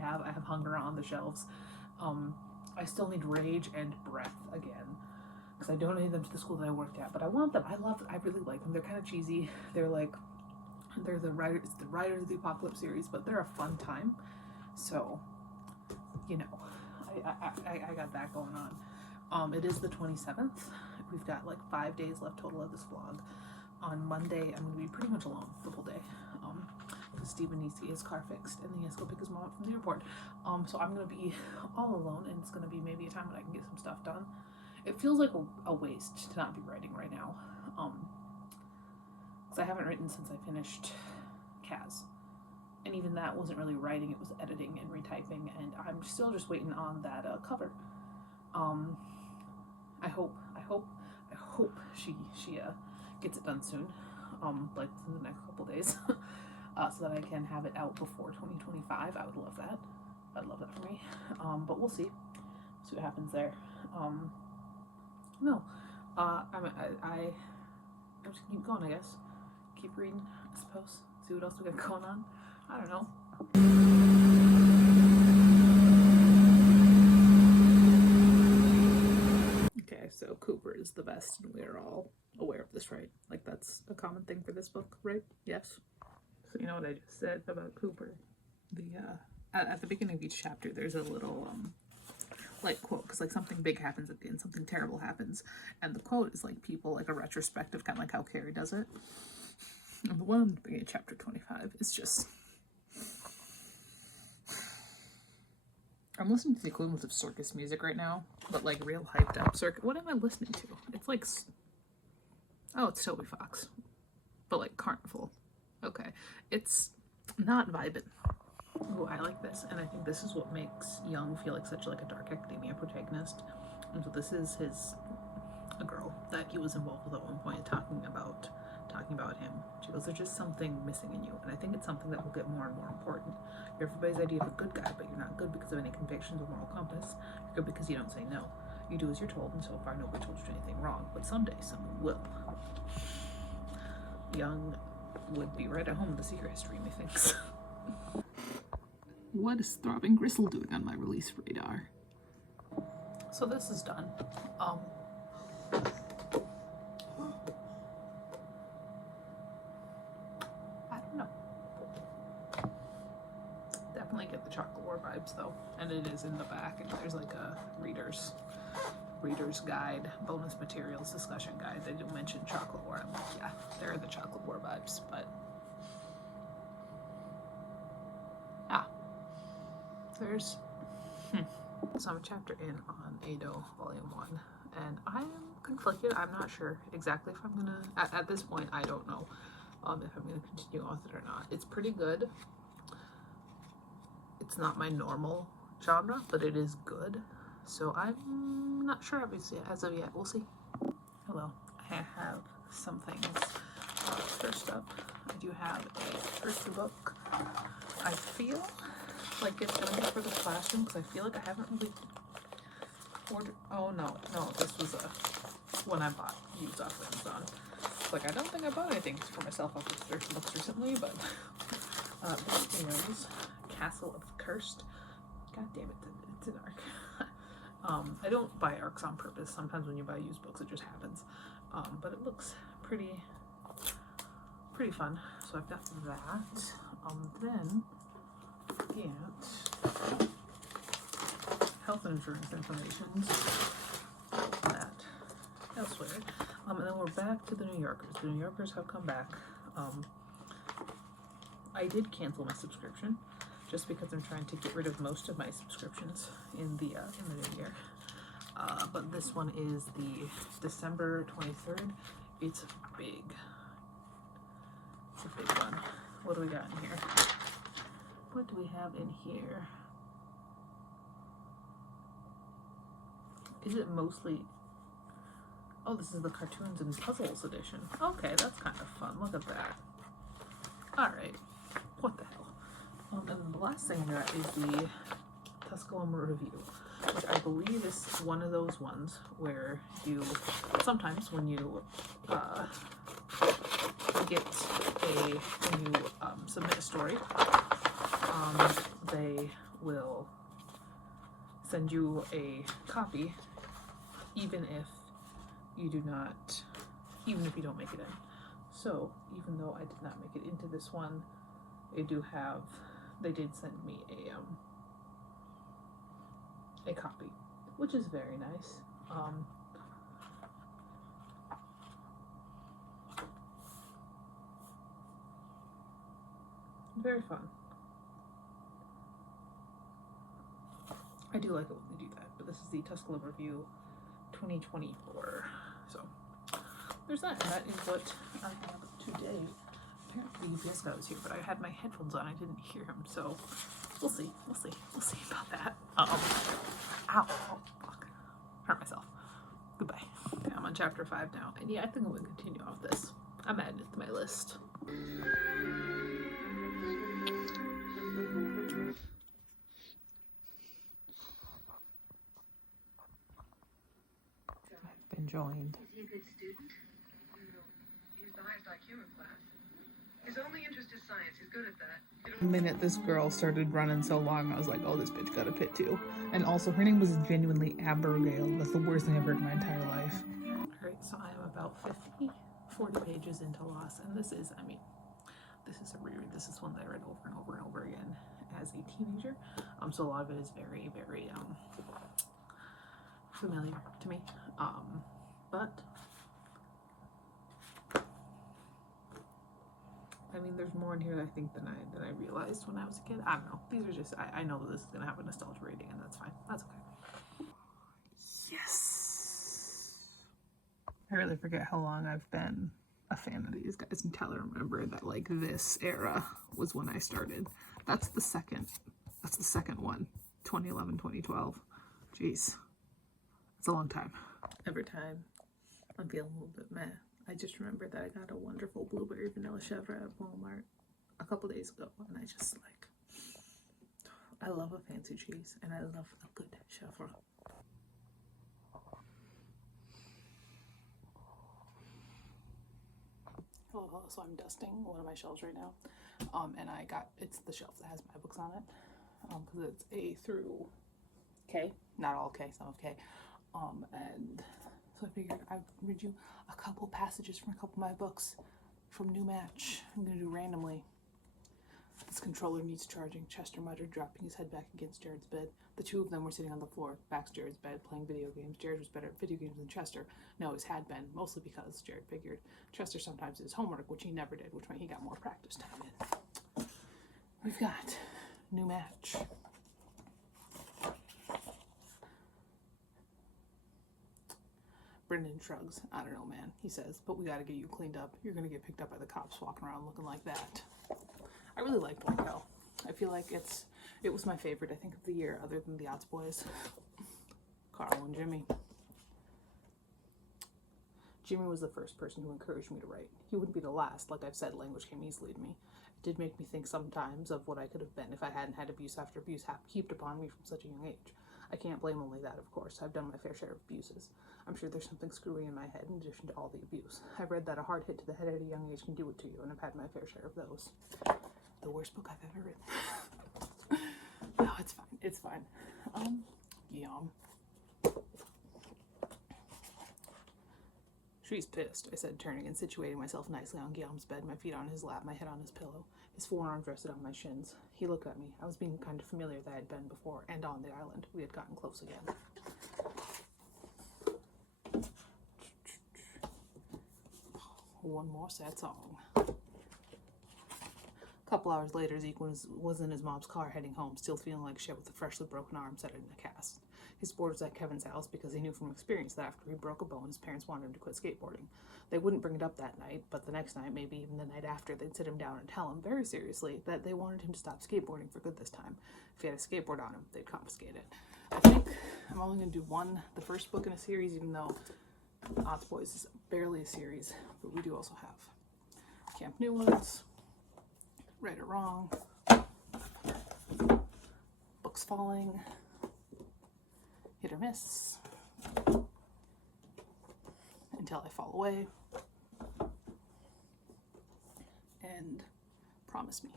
have. I have Hunger on the shelves. I still need Rage and Breath again, because I donated them to the school that I worked at, but I want them. I really like them. They're kind of cheesy. They're the Riders of the Apocalypse series, but they're a fun time. So, you know, I got that going on. It is the 27th. We've got like 5 days left total of this vlog. On Monday, I'm going to be pretty much alone the whole day, because Steven needs to get his car fixed, and then he has to go pick his mom up from the airport. So I'm going to be all alone, and it's going to be maybe a time when I can get some stuff done. It feels like a waste to not be writing right now, because I haven't written since I finished Kaz, and even that wasn't really writing, it was editing and retyping, and I'm still just waiting on that cover. I hope she gets it done soon, like in the next couple days, so that I can have it out before 2025. I would love that. I'd love that for me. But we'll see what happens there. I'm just gonna keep going, I guess. Keep reading, I suppose. See what else we got going on. I don't know. Okay, so Cooper is the best, and we're all aware of this, right? Like, that's a common thing for this book, right? Yes. So you know what I just said about Cooper? At the beginning of each chapter, there's a little like quote, because like something big happens at the end, something terrible happens, and the quote is like people, like a retrospective, kind of like how Carrie does it. And the one at the beginning of chapter 25 is just, I'm listening to the equivalent of circus music right now, but like real hyped up circus. What am I listening to? It's like, oh, it's Toby Fox, but like Carnival. Okay, it's not vibing. Oh, I like this, and I think this is what makes Young feel like such like a dark academia protagonist. And so this is a girl that he was involved with at one point, talking about him. She goes, there's just something missing in you, and I think it's something that will get more and more important. You're everybody's idea of a good guy, but you're not good because of any convictions or moral compass. You're good because you don't say no. You do as you're told, and so far nobody told you anything wrong, but someday someone will. Young would be right at home with the secret history, methinks. What is Throbbing Gristle doing on my release radar? So this is done. I don't know. Definitely get the Chocolate War vibes though, and it is in the back, and there's like a reader's guide, bonus materials discussion guide. They do mention Chocolate War. I'm like, yeah, there are the Chocolate War vibes, but there's some chapter in on Ado Volume 1, and I am conflicted. I'm not sure exactly if I'm gonna, at this point, I don't know if I'm gonna continue with it or not. It's pretty good. It's not my normal genre, but it is good. So I'm not sure, obviously, as of yet. We'll see. Hello. I have some things. First up, I do have a first book. I feel like it's gonna be for the classroom, because I feel like I haven't really ordered. Oh no, this was one I bought used off of Amazon. Like, I don't think I bought anything for myself off of certain books recently, but this is Castle of the Cursed. God damn it, it's an arc. I don't buy arcs on purpose. Sometimes when you buy used books, it just happens. But it looks pretty fun. So I've got that. Then get health insurance information. That elsewhere. And then we're back to the New Yorkers. The New Yorkers have come back. I did cancel my subscription just because I'm trying to get rid of most of my subscriptions in the new year. but this one is the December 23rd. It's big. It's a big one. What do we got in here? What do we have in here? Is it mostly... Oh, this is the Cartoons and Puzzles edition. Okay, that's kind of fun. Look at that. Alright. What the hell? And then the last thing I got is the Tusculum Review, which I believe is one of those ones where you, sometimes when you submit a story, they will send you a copy, even if you don't make it in. So even though I did not make it into this one, they did send me a copy, which is very nice. Very fun. I do like it when they do that, but this is the Tusculum Review 2024. So there's that, and that is what I have today. Apparently the UPS guy was here, but I had my headphones on, I didn't hear him, so we'll see about that. Ow, oh, fuck, hurt myself. Goodbye. Okay, I'm on chapter 5 now, and yeah, I think I'm gonna continue off this. I'm adding it to my list. I've been joined. Is he a good student? No. He's the highest IQ in class. His only interest is science. He's good at that. The minute this girl started running so long, I was like, oh, this bitch got a pit too. And also, her name was genuinely Abigail. That's the worst thing I've heard in my entire life. Alright, so I am about 40 pages into Lost, and this is, this is a reread. This is one that I read over and over and over again as a teenager. So a lot of it is very, very familiar to me. But there's more in here, I think, than I realized when I was a kid. I don't know. These are just, I know that this is gonna have a nostalgia rating, and that's fine. That's okay. Yes. I really forget how long I've been a fan of these guys until I remember that, like, this era was when I started. That's the second one. 2011, 2012. Jeez. It's a long time. Every time I'm feeling a little bit meh, I just remember that I got a wonderful blueberry vanilla chèvre at Walmart a couple days ago, and I just, like, I love a fancy cheese, and I love a good chèvre. Hello, so I'm dusting one of my shelves right now, and it's the shelf that has my books on it, because it's A through K, not all K, some of K, and so I figured I'd read you a couple passages from a couple of my books from New Match. I'm going to do randomly. This controller needs charging, Chester muttered, dropping his head back against Jared's bed. The two of them were sitting on the floor, back to Jared's bed, playing video games. Jared was better at video games than Chester. No, his had been, mostly because, Jared figured, Chester sometimes did his homework, which he never did, which meant he got more practice time in. We've got New Match. Brendan shrugs. I don't know, man, he says, but we gotta get you cleaned up. You're gonna get picked up by the cops walking around looking like that. I really liked Waco. I feel like it was my favorite, I think, of the year, other than the Odds Boys. Carl and Jimmy. Jimmy was the first person who encouraged me to write. He wouldn't be the last. Like I've said, language came easily to me. It did make me think sometimes of what I could have been if I hadn't had abuse after abuse heaped upon me from such a young age. I can't blame only that, of course. I've done my fair share of abuses. I'm sure there's something screwy in my head in addition to all the abuse. I've read that a hard hit to the head at a young age can do it to you, and I've had my fair share of those. The worst book I've ever written. No, it's fine. It's fine. Guillaume. She's pissed, I said, turning and situating myself nicely on Guillaume's bed, my feet on his lap, my head on his pillow. His forearms rested on my shins. He looked at me. I was being kind of familiar that I had been before, and on the island. We had gotten close again. One more sad song. A couple hours later, Zeke was in his mom's car heading home, still feeling like shit with a freshly broken arm set in a cast. His board was at Kevin's house because he knew from experience that after he broke a bone, his parents wanted him to quit skateboarding. They wouldn't bring it up that night, but the next night, maybe even the night after, they'd sit him down and tell him very seriously that they wanted him to stop skateboarding for good this time. If he had a skateboard on him, they'd confiscate it. I think I'm only going to do the first book in a series, even though Ots Boys is barely a series, but we do also have Camp Newlands, Right or Wrong, Books Falling, Hit or Miss, Until I Fall Away, and Promise Me.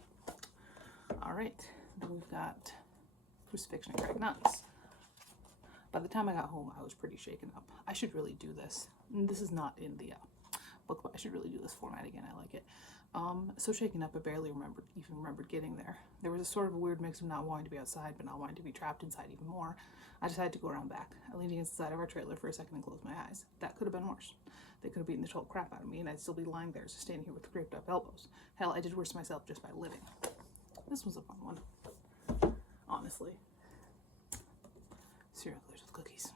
Alright, then we've got Crucifixion and Craig Nuns. By the time I got home, I was pretty shaken up. I should really do this. This is not in the book, but I should really do this format again. I like it. So shaken up, I barely remembered getting there. There was a sort of a weird mix of not wanting to be outside, but not wanting to be trapped inside even more. I decided to go around back. I leaned against the side of our trailer for a second and closed my eyes. That could have been worse. They could have beaten the total crap out of me, and I'd still be lying there, just standing here with scraped up elbows. Hell, I did worse to myself just by living. This was a fun one. Honestly. Cereal clears with cookies.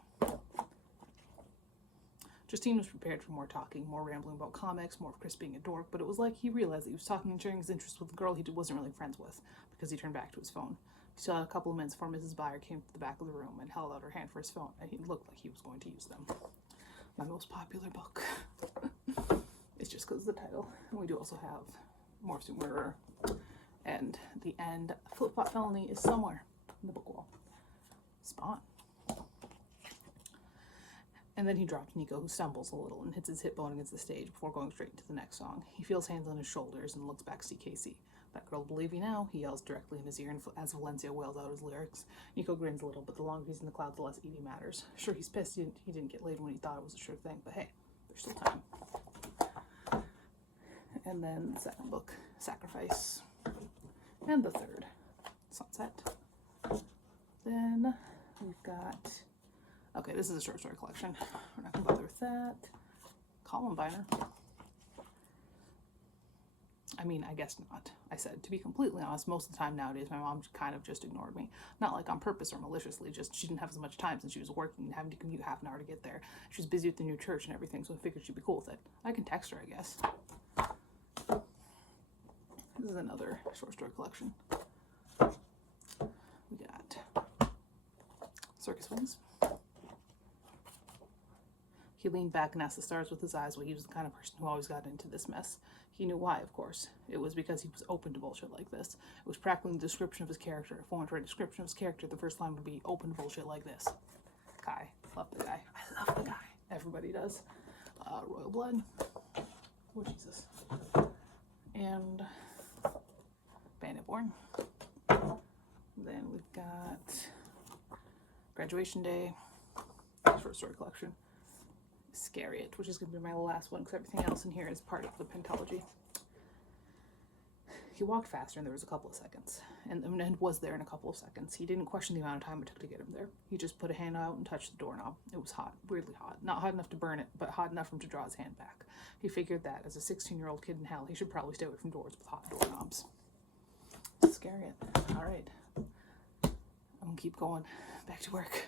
Justine was prepared for more talking, more rambling about comics, more of Chris being a dork, but it was like he realized that he was talking and sharing his interests with a girl he wasn't really friends with, because he turned back to his phone. He still had a couple of minutes before Mrs. Byer came to the back of the room and held out her hand for his phone, and he looked like he was going to use them. My most popular book. It's just because of the title. And we do also have Morphs Who Murderer. And the end, Flip-Flop Felony is somewhere in the book wall. Spawn. And then he drops Nico, who stumbles a little and hits his hip bone against the stage before going straight into the next song. He feels hands on his shoulders and looks back to see Casey. That girl will believe you now, he yells directly in his ear as Valencia wails out his lyrics. Nico grins a little, but the longer he's in the cloud, the less Edie matters. Sure, he's pissed he didn't get laid when he thought it was a sure thing, but hey, there's still time. And then the second book, Sacrifice. And the third, Sunset. Then we've got... Okay, this is a short story collection. We're not going to bother with that. Columbiner. I mean, I guess not. I said, to be completely honest, most of the time nowadays, my mom kind of just ignored me. Not like on purpose or maliciously, just she didn't have as much time since she was working and having to commute half an hour to get there. She was busy with the new church and everything, so I figured she'd be cool with it. I can text her, I guess. This is another short story collection. We got Circus Wings. He leaned back and asked the stars with his eyes why he was the kind of person who always got into this mess. He knew why, of course. It was because he was open to bullshit like this. It was practically the description of his character. If I wanted to write a description of his character, the first line would be open to bullshit like this. Kai. Love the guy. I love the guy. Everybody does. Royal Blood. Oh, Jesus. And Bandit Born. Then we've got Graduation Day. Short story collection. Scariot, which is going to be my last one because everything else in here is part of the pentology. He walked faster and there was a couple of seconds, and was there in a couple of seconds. He didn't question the amount of time it took to get him there. He just put a hand out and touched the doorknob. It was hot, weirdly hot. Not hot enough to burn it, but hot enough for him to draw his hand back. He figured that as a 16-year-old kid in hell, he should probably stay away from doors with hot doorknobs. Scariot. All right. I'm going to keep going. Back to work.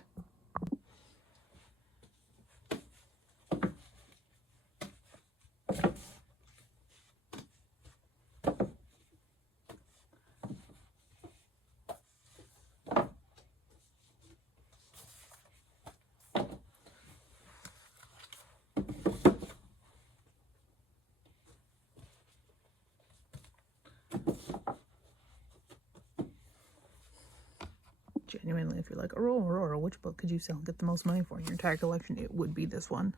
Genuinely, if you're like, Aurora, which book could you sell and get the most money for in your entire collection? It would be this one.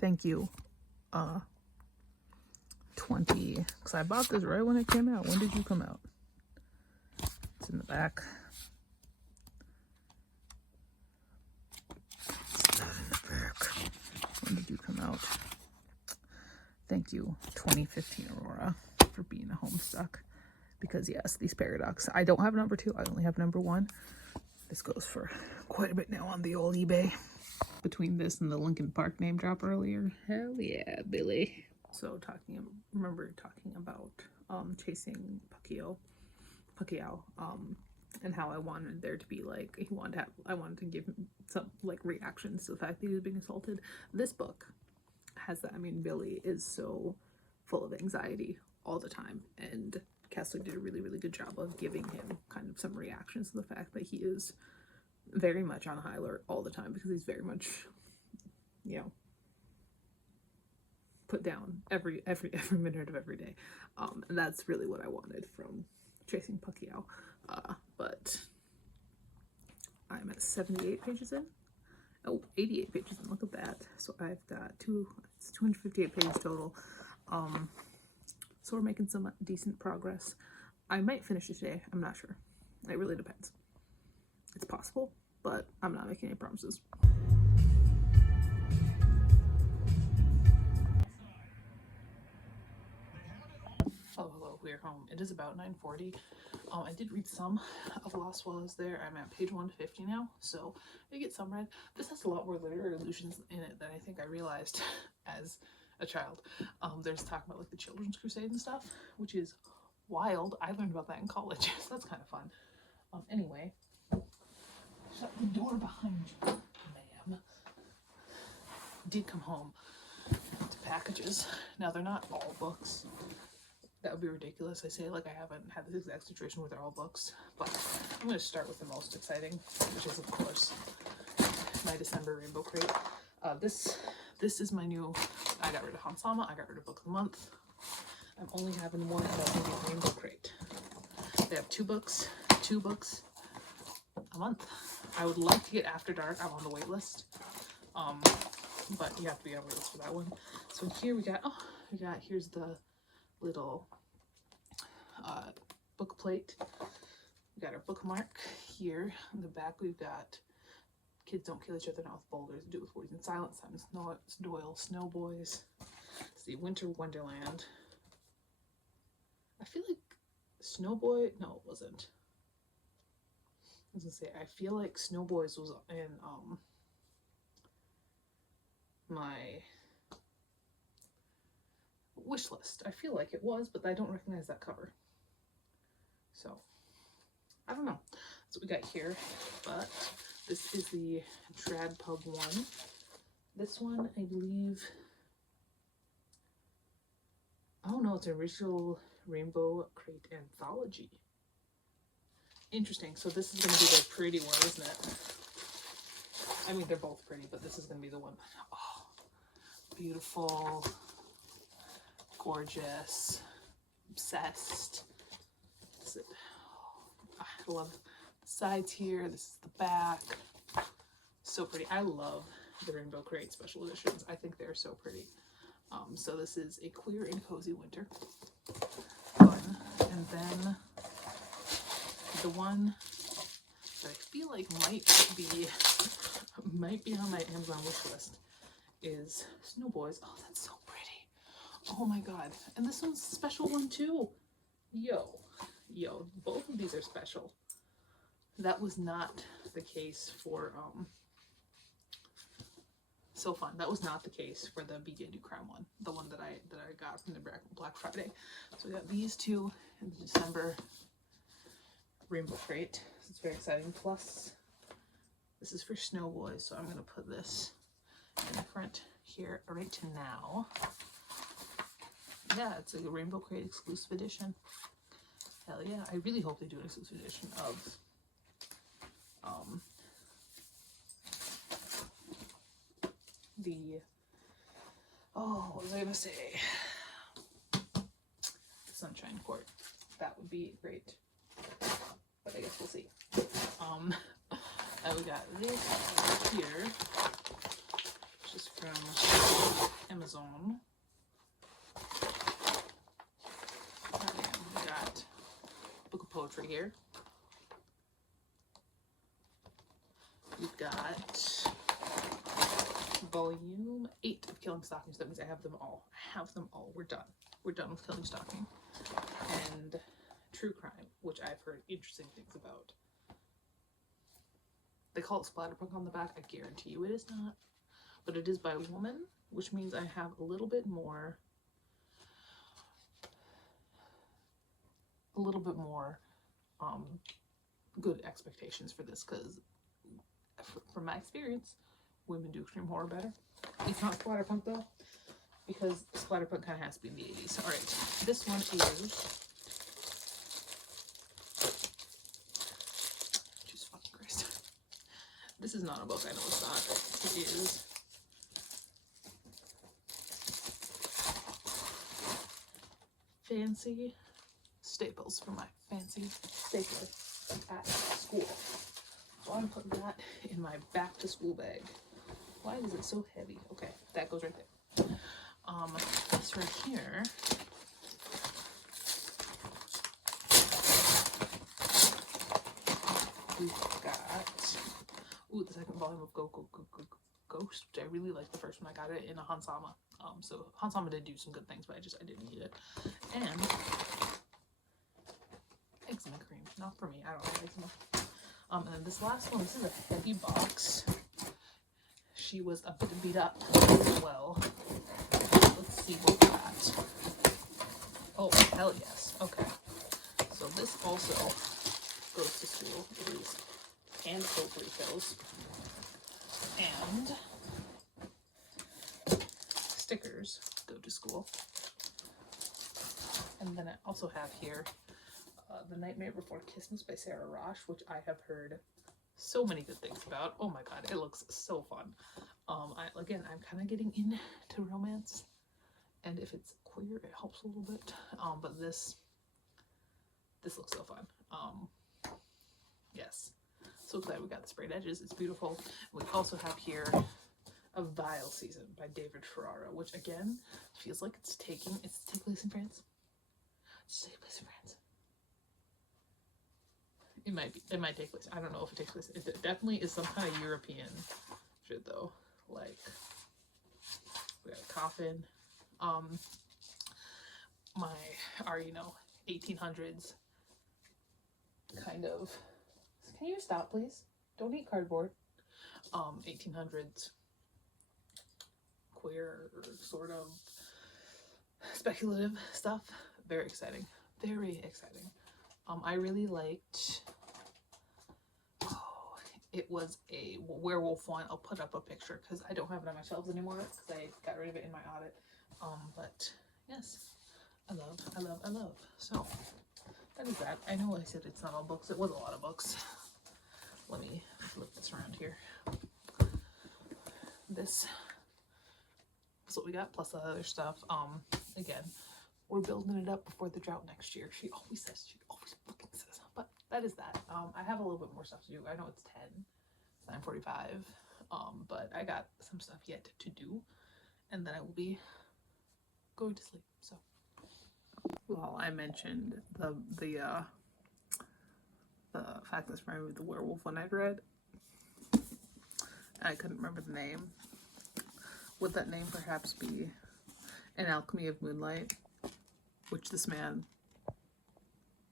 Thank you. 20, because I bought this right when it came out. When did you come out? It's in the back. It's not in the back. When did you come out? Thank you, 2015 Aurora, for being a Homestuck. Because yes, these Paradox. I don't have number 2. I only have number 1. This goes for quite a bit now on the old eBay. Between this and the Linkin Park name drop earlier. Hell yeah, Billy. So remember talking about chasing Pacquiao Pacquiao, and how I wanted there to be like I wanted to give him some like reactions to the fact that he was being assaulted. This book has that. I mean, Billy is so full of anxiety all the time, and Kessler did a really, really good job of giving him kind of some reactions to the fact that he is very much on high alert all the time, because he's very much, you know, put down every minute of every day. And that's really what I wanted from Chasing Pacquiao. But I'm at 78 pages in. Oh, 88 pages in. Look at that. So I've got it's 258 pages total. So we're making some decent progress. I might finish it today. I'm not sure. It really depends. It's possible, but I'm not making any promises. Oh, hello, we're home. It is about 9:40. I did read some of Lost while I was there. I'm at page 150 now, so I get some read. This has a lot more literary allusions in it than I think I realized as a child. There's talk about like the Children's Crusade and stuff, which is wild. I learned about that in college, so that's kind of fun. Anyway, shut the door behind you, ma'am. Did come home to packages. Now they're not all books. That would be ridiculous. I say like I haven't had this exact situation where they're all books, but I'm going to start with the most exciting, which is of course my December Rainbow Crate. This is my new. I got rid of Hansama. I got rid of Book of the Month. I'm only having one of Rainbow Crate. They have two books a month. I would like to get After Dark. I'm on the wait list, but you have to be on the wait list for that one. So in here we got here's the little book plate. We got our bookmark here. In the back we've got Kids Don't Kill Each Other Now with Boulders, Do It With Words in Silence, Simon Doyle, Snow Boys. See, Winter Wonderland. I feel like Snow Boy, no it wasn't. I was gonna say, I feel like Snow Boys was in my wish list. I feel like it was, but I don't recognize that cover. So, I don't know. That's what we got here. But this is the Trad Pub one. This one, I believe... Oh no, it's an original Rainbow Crate anthology. Interesting. So this is going to be the pretty one, isn't it? I mean, they're both pretty, but this is going to be the one. Oh, beautiful. Gorgeous, obsessed. I love the sides here. This is the back. So pretty. I love the Rainbow Crate special editions. I think they're so pretty. So this is A Queer and Cozy Winter. Fun. And then the one that I feel like might be on my Amazon wish list is Snow Boys. Oh, that's so pretty. Oh my god. And this one's a special one too. Yo, both of these are special. That was not the case for So Fun. That was not the case for the BJ Du Crime one, the one that I got from the Black Friday. So we got these two in the December Rainbow Crate. So it's very exciting. Plus, this is for Snow Boys, so I'm gonna put this in the front here right now. Yeah, it's a Rainbow Crate exclusive edition. Hell yeah. I really hope they do an exclusive edition of what was I gonna say? The Sunshine Court. That would be great. But I guess we'll see. And we got this here, which is from Amazon. And we got a book of poetry here. We've got volume 8 of Killing Stalking. So that means I have them all. We're done. We're done with Killing Stalking. And True Crime, which I've heard interesting things about. They call it splatterpunk on the back. I guarantee you it is not. But it is by a woman, which means I have a little bit more good expectations for this, because from my experience, women do extreme horror better. It's not splatterpunk though, because splatterpunk kind of has to be in the 80s. All right, this one is Jesus fucking Christ. This is not a book. I know it's not. It is fancy staples for my fancy stapler at school. So I'm putting that in my back to school bag. Why is it so heavy? Okay, that goes right there. This right here we've got the second volume of Ghost. I really like the first one. I got it in a Hansama. So Hansama did do some good things, but I didn't need it. And eczema cream. Not for me. I don't have eczema. And then this last one, this is a heavy box. She was a bit beat up as well. Let's see what we got. Oh, hell yes. Okay. So this also goes to school. It is hand soap refills. And stickers go to school. And then I also have here The Nightmare Before Christmas by Sarah Rosh, which I have heard so many good things about. Oh my god, it looks so fun. I'm kind of getting into romance, and if it's queer, it helps a little bit. But this looks so fun. Yes, so glad we got the sprayed edges. It's beautiful. We also have here A Vile Season by David Ferrara, which again feels like it's take place in France. It's take place in France. It might take place. I don't know if it takes place. It definitely is some kind of European shit though. Like, we got a coffin. Our 1800s kind of. Can you stop, please? Don't eat cardboard. 1800s queer sort of speculative stuff. Very exciting. Very exciting. I really liked. It was a werewolf one. I'll put up a picture because I don't have it on my shelves anymore because I got rid of it in my audit. But yes, I love. So that is that. I know I said it's not all books. It was a lot of books. Let me flip this around here. This is what we got, plus the other stuff. Again, we're building it up before the drought next year. She always fucking says. But that is that. I have a little bit more stuff to do. I know it's 10. It's 9:45. But I got some stuff yet to do. And then I will be going to sleep. So, well, I mentioned the fact that's probably the werewolf one I'd read. I couldn't remember the name. Would that name perhaps be An Alchemy of Moonlight, which this man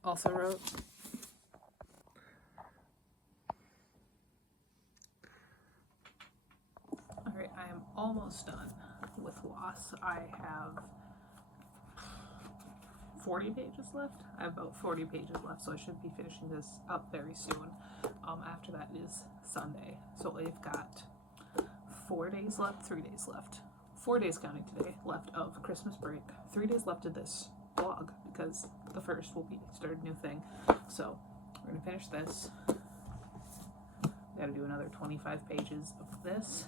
also wrote? Alright, I am almost done with Lost. I have 40 pages left. I have about 40 pages left, so I should be finishing this up very soon. After that is Sunday. So I've got 4 days left, 3 days left. 4 days counting today left of Christmas break. 3 days left of this vlog because the first will be start a new thing. So we're gonna finish this. We gotta do another 25 pages of this.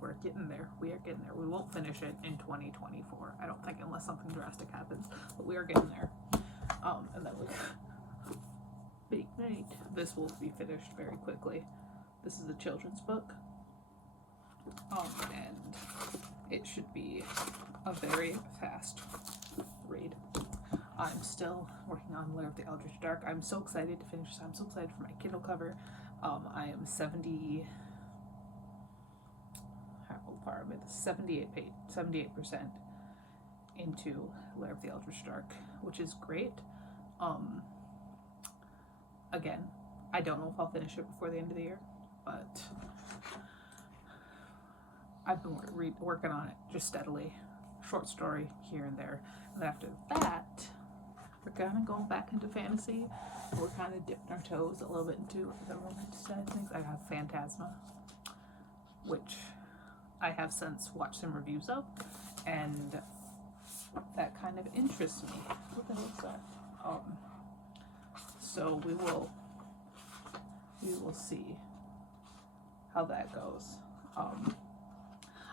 We're getting there. We are getting there. We won't finish it in 2024. I don't think, unless something drastic happens. But we are getting there. And then we big night. This will be finished very quickly. This is a children's book. And it should be a very fast read. I'm still working on Lair of the Eldritch Dark. I'm so excited to finish this. I'm so excited for my Kindle cover. I am 78% into Lair of the Eldritch Dark, which is great. Again, I don't know if I'll finish it before the end of the year, but I've been working on it just steadily, short story here and there. And after that, we're kind of going back into fantasy. We're kind of dipping our toes a little bit into the romantic side of things. I have Phantasma, which I have since watched some reviews of, and that kind of interests me. What the hell is that? So we will see how that goes.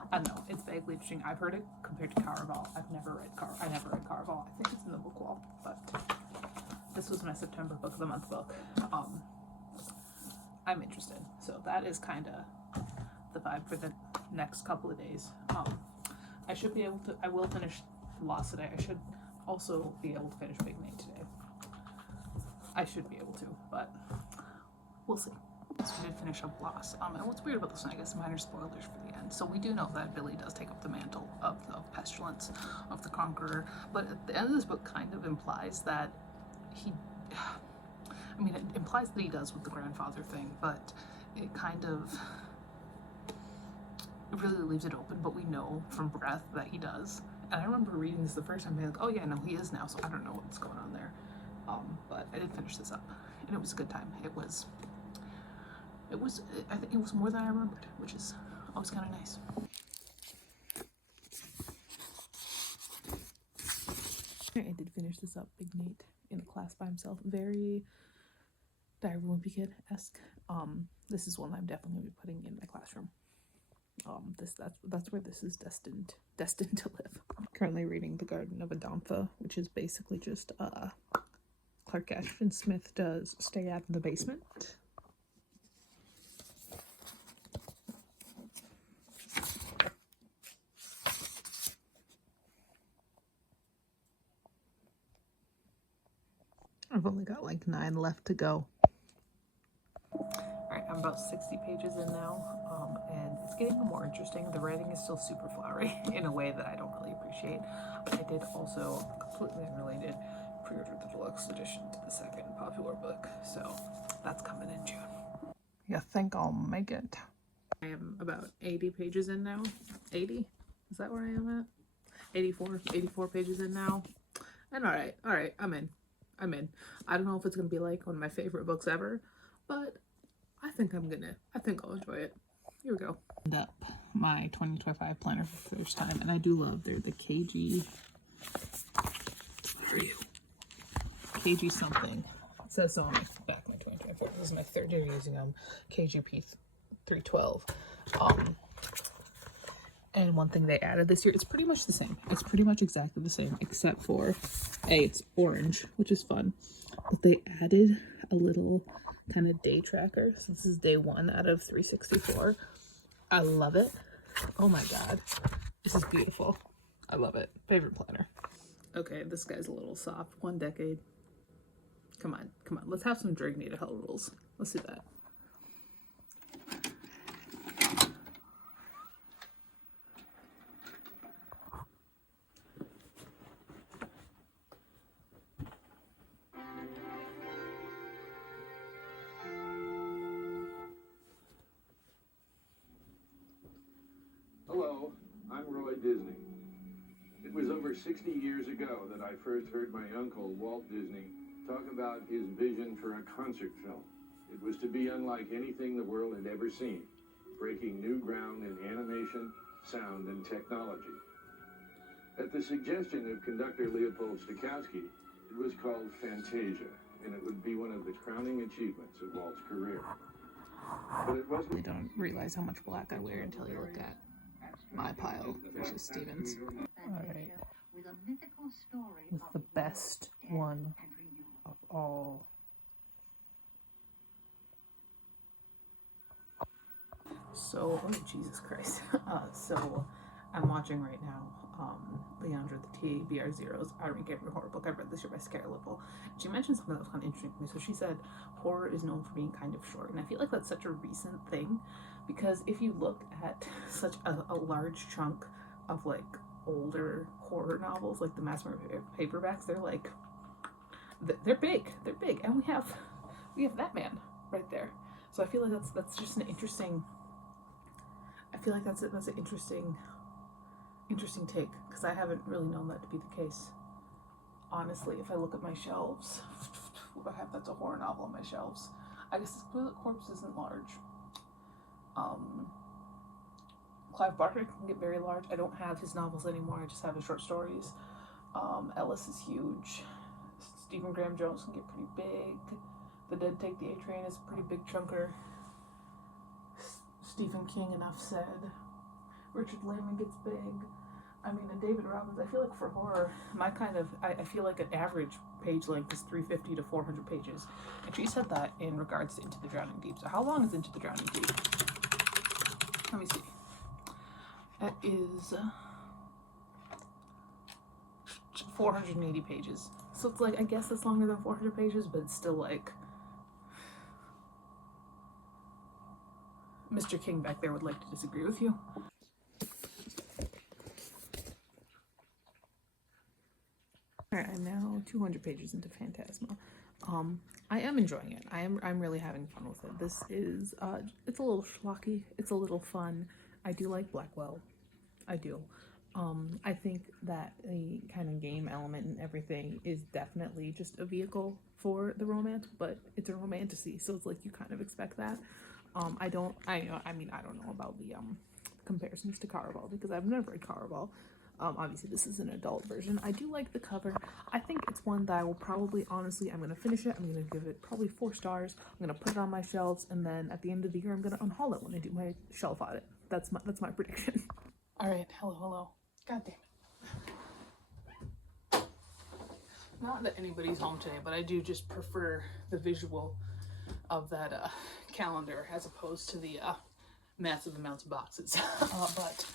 I don't know, it's vaguely interesting. I've heard it compared to Caraval. I never read Caraval. I think it's in the book wall, but this was my September book of the month book. I'm interested. So that is kind of the vibe for the next couple of days. I should be able to, I will finish Lost today. I should also be able to finish Big Nate today. I should be able to, but we'll see. So we did finish up Lost. And what's weird about this one, I guess, minor spoilers for the end. So we do know that Billy does take up the mantle of the Pestilence, of the Conqueror, but at the end of this book kind of implies that he, I mean, it implies that he does with the grandfather thing, but it kind of, it really leaves it open, but we know from Breath that he does. And I remember reading this the first time, being like, oh yeah, no, he is now, so I don't know what's going on there. But I did finish this up, and it was a good time. I think it was more than I remembered, which is always kind of nice. I did finish this up, Big Nate, in a class by himself. Very Diary of a Wimpy Kid-esque. This is one I'm definitely going to be putting in my classroom. That's where this is destined to live. I'm currently reading The Garden of Adamtha, which is basically just Clark Ashton Smith does Stay Out in the Basement. I've only got like 9 left to go. Alright, I'm about 60 pages in now, and it's getting more interesting. The writing is still super flowery in a way that I don't really appreciate. I did also, completely unrelated, pre-order the deluxe edition to the second popular book, so that's coming in June. You think I'll make it? I am about 80 pages in now. 80? Is that where I am at? 84 pages in now. And alright, I'm in. I don't know if it's gonna be like one of my favorite books ever, but I think I'll enjoy it. Here we go. Up my 2025 planner for the first time, and I do love the KG. Where are you? KG something. It says so on my back, my 2025. This is my third year using them. KGP 312. And one thing they added this year, it's pretty much the same. It's pretty much exactly the same, except for it's orange, which is fun. But they added a little kind of day tracker. So this is day 1 out of 364. I love it. Oh my god. This is beautiful. I love it. Favorite planner. Okay, this guy's a little soft. 1 decade. Come on. Let's have some Drag Me to Hell rules. Let's do that. Hello, I'm Roy Disney. It was over 60 years ago that I first heard my uncle, Walt Disney, talk about his vision for a concert film. It was to be unlike anything the world had ever seen, breaking new ground in animation, sound, and technology. At the suggestion of conductor Leopold Stokowski, it was called Fantasia, and it would be one of the crowning achievements of Walt's career. But it wasn't. You don't realize how much black I wear until you look at my pile versus Stevens. Alright. With the best one of all. So, oh Jesus Christ. So I'm watching right now Leandra the TBR Zeros Irony Gabriel horror book I read this year by Scary Lipple. She mentioned something that was kind of interesting to me. So she said horror is known for being kind of short, and I feel like that's such a recent thing, because if you look at such a large chunk of like older horror novels, like the mass market paperbacks, they're like they're big, and we have that man right there. So I feel like that's just an interesting. I feel like that's an interesting take, because I haven't really known that to be the case. honestly, if I look at my shelves, what do I have that's a horror novel on my shelves? I guess Exquisite Corpse isn't large. Clive Barker can get very large. I don't have his novels anymore, I just have his short stories. Ellis is huge. Stephen Graham Jones can get pretty big. The Dead Take the A Train is a pretty big chunker. Stephen King, enough said. Richard Lehman gets big. I mean, and David Robbins, I feel like for horror, I feel like an average page length is 350 to 400 pages. And she said that in regards to Into the Drowning Deep. So how long is Into the Drowning Deep? Let me see. That is 480 pages. So it's like, I guess it's longer than 400 pages, but it's still like... Mr. King back there would like to disagree with you. Alright, I'm now 200 pages into Phantasma. I am enjoying it. I'm really having fun with it. This is, it's a little schlocky. It's a little fun. I do like Blackwell. I do. I think that the kind of game element and everything is definitely just a vehicle for the romance, but it's a romantasy, so it's like you kind of expect that. I don't know about the comparisons to Caraval because I've never read Caraval. Obviously this is an adult version. I do like the cover. I think it's one that I will probably, honestly, I'm going to finish it. I'm going to give it probably 4 stars. I'm going to put it on my shelves, and then at the end of the year, I'm going to unhaul it when I do my shelf audit. That's my prediction. All right. Hello. God damn it. Not that anybody's home today, but I do just prefer the visual of that calendar as opposed to the massive amounts of boxes. But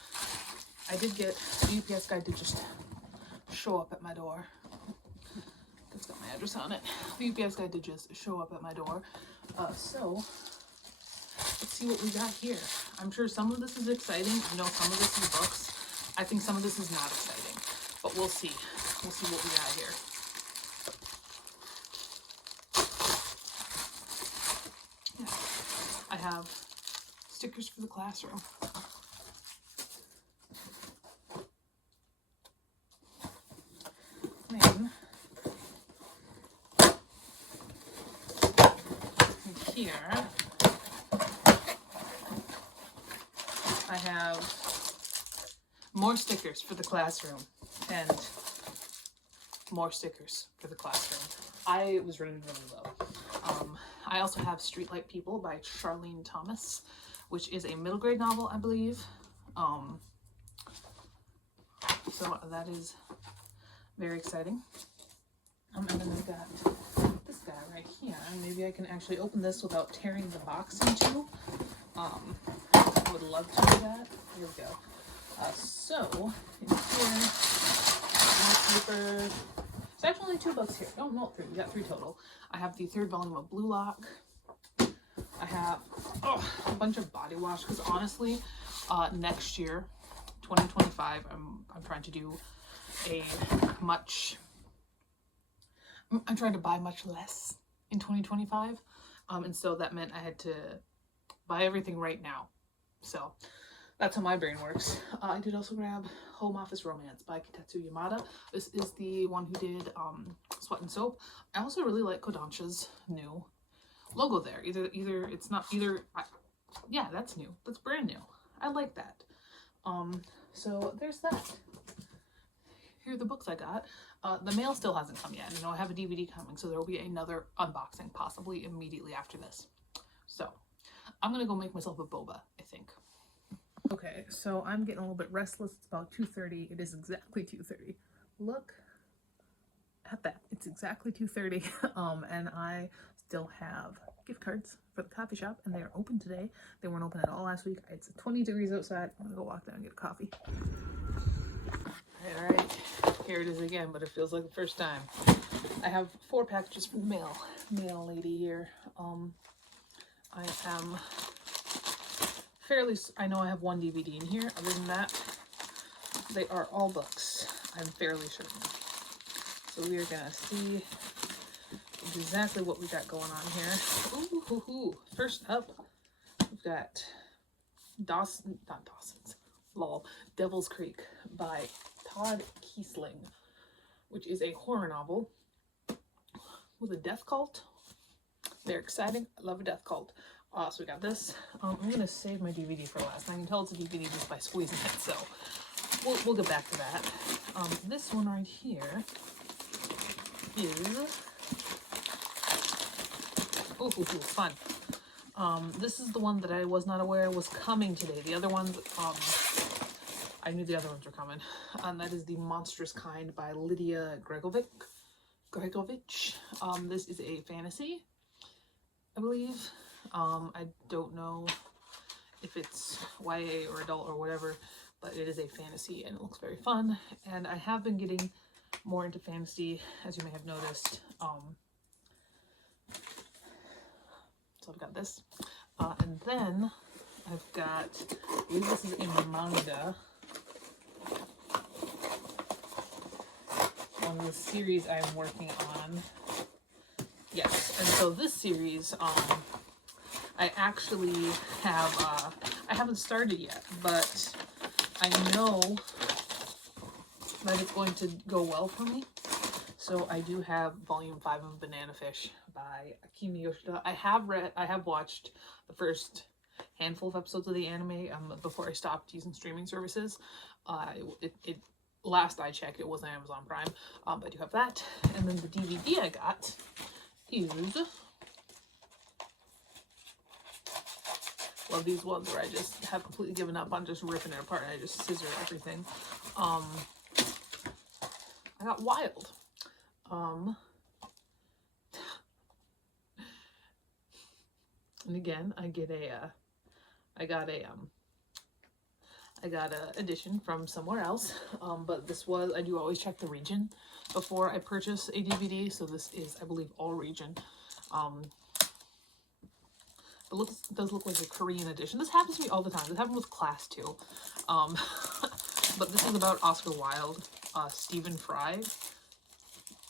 I did get, the UPS guy did just show up at my door. It's got my address on it. The UPS guy did just show up at my door. So let's see what we got here. I'm sure some of this is exciting. I know some of this is books. I think some of this is not exciting, but we'll see. We'll see what we got here. Yeah. I have stickers for the classroom. Then here I have more stickers for the classroom and more stickers for the classroom. I was running really low. I also have Streetlight People by Charlene Thomas, which is a middle grade novel, I believe. So that is very exciting. And then I've got this guy right here. Maybe I can actually open this without tearing the box in two. I would love to do that. Here we go. So in here, paper. There's actually only 2 books here. No, 3. We got 3 total. I have the 3rd volume of Blue Lock. I have a bunch of body wash because honestly, next year, 2025, I'm trying to do I'm trying to buy much less in 2025, and so that meant I had to buy everything right now. So that's how my brain works. I did also grab Home Office Romance by Kitetsu Yamada. This is the one who did Sweat and Soap. I also really like Kodansha's new logo there. Yeah, that's new. That's brand new. I like that. So there's that. Here are the books I got. The mail still hasn't come yet. I have a DVD coming, so there will be another unboxing possibly immediately after this. So I'm gonna go make myself a boba, I think. Okay, so I'm getting a little bit restless. It's about 2:30. It is exactly 2:30. Look at that. It's exactly 2:30. And I still have gift cards for the coffee shop, and they are open today. They weren't open at all last week. It's 20 degrees outside. I'm gonna go walk down and get a coffee. All right, here it is again, but it feels like the first time. I have 4 packages from the mail lady here. I am I know I have 1 DVD in here. Other than that, they are all books. I'm fairly certain. So we are gonna see exactly what we got going on here. Ooh. First up, we've got Devil's Creek by Todd Keisling. which is a horror novel with a death cult. Very exciting. I love a death cult. So we got this. I'm gonna save my DVD for last. I can tell it's a DVD just by squeezing it, so we'll get back to that. This one right here is fun. This is the one that I was not aware was coming today. The other ones, I knew the other ones were coming. That is The Monstrous Kind by Lydia Gregovic. This is a fantasy, I believe. I don't know if it's YA or adult or whatever, but it is a fantasy and it looks very fun. And I have been getting more into fantasy, as you may have noticed. So I've got this. And then I've got, I believe this is a manga. One of the series I'm working on. Yes, and so this series, I actually have, I haven't started yet, but I know that it's going to go well for me. So I do have volume 5 of Banana Fish by Akimi Yoshida. I have watched the first handful of episodes of the anime before I stopped using streaming services. Last I checked, it was on Amazon Prime, but I do have that. And then the DVD I got is, love these ones where I just have completely given up on just ripping it apart and I just scissor everything. I got Wild. And again, I got a edition from somewhere else, but this was, I do always check the region before I purchase a DVD, so this is, I believe, all region. It does look like a Korean edition. This happens to me all the time. This happened with Class too. But this is about Oscar Wilde. Stephen Fry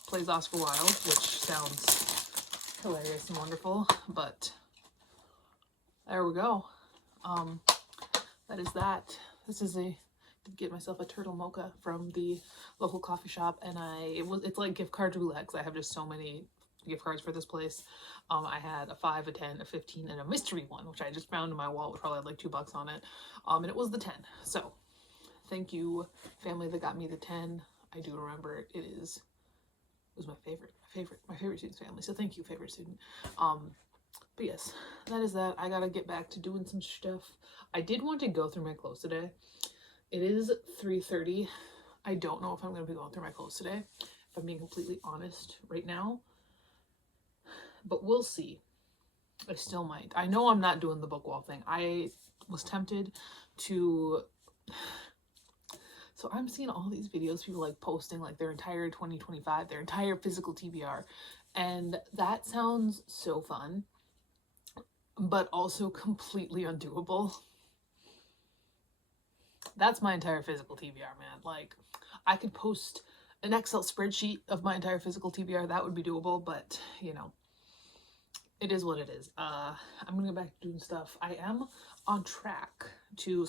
plays Oscar Wilde, which sounds hilarious and wonderful, but there we go. That is that. This is did get myself a turtle mocha from the local coffee shop, and it's like gift card roulette because I have just so many gift cards for this place. I had a 5, a 10, a 15, and a mystery one, which I just found in my wallet, which probably had like $2 on it. And it was the 10. So thank you, family that got me the 10. I do remember it. It was my favorite student's family. So thank you, favorite student. But yes, that is that. I gotta get back to doing some stuff. I did want to go through my clothes today. It is 3:30. I don't know if I'm gonna be going through my clothes today, if I'm being completely honest right now. But we'll see. I still might. I know I'm not doing the book wall thing. I was tempted to... So I'm seeing all these videos, people like posting like their entire 2025, their entire physical TBR. And that sounds so fun, but also completely undoable. That's my entire physical TBR, man. Like, I could post an Excel spreadsheet of my entire physical TBR. That would be doable, but, you know, it is what it is. I'm gonna go back to doing stuff. I am on track to,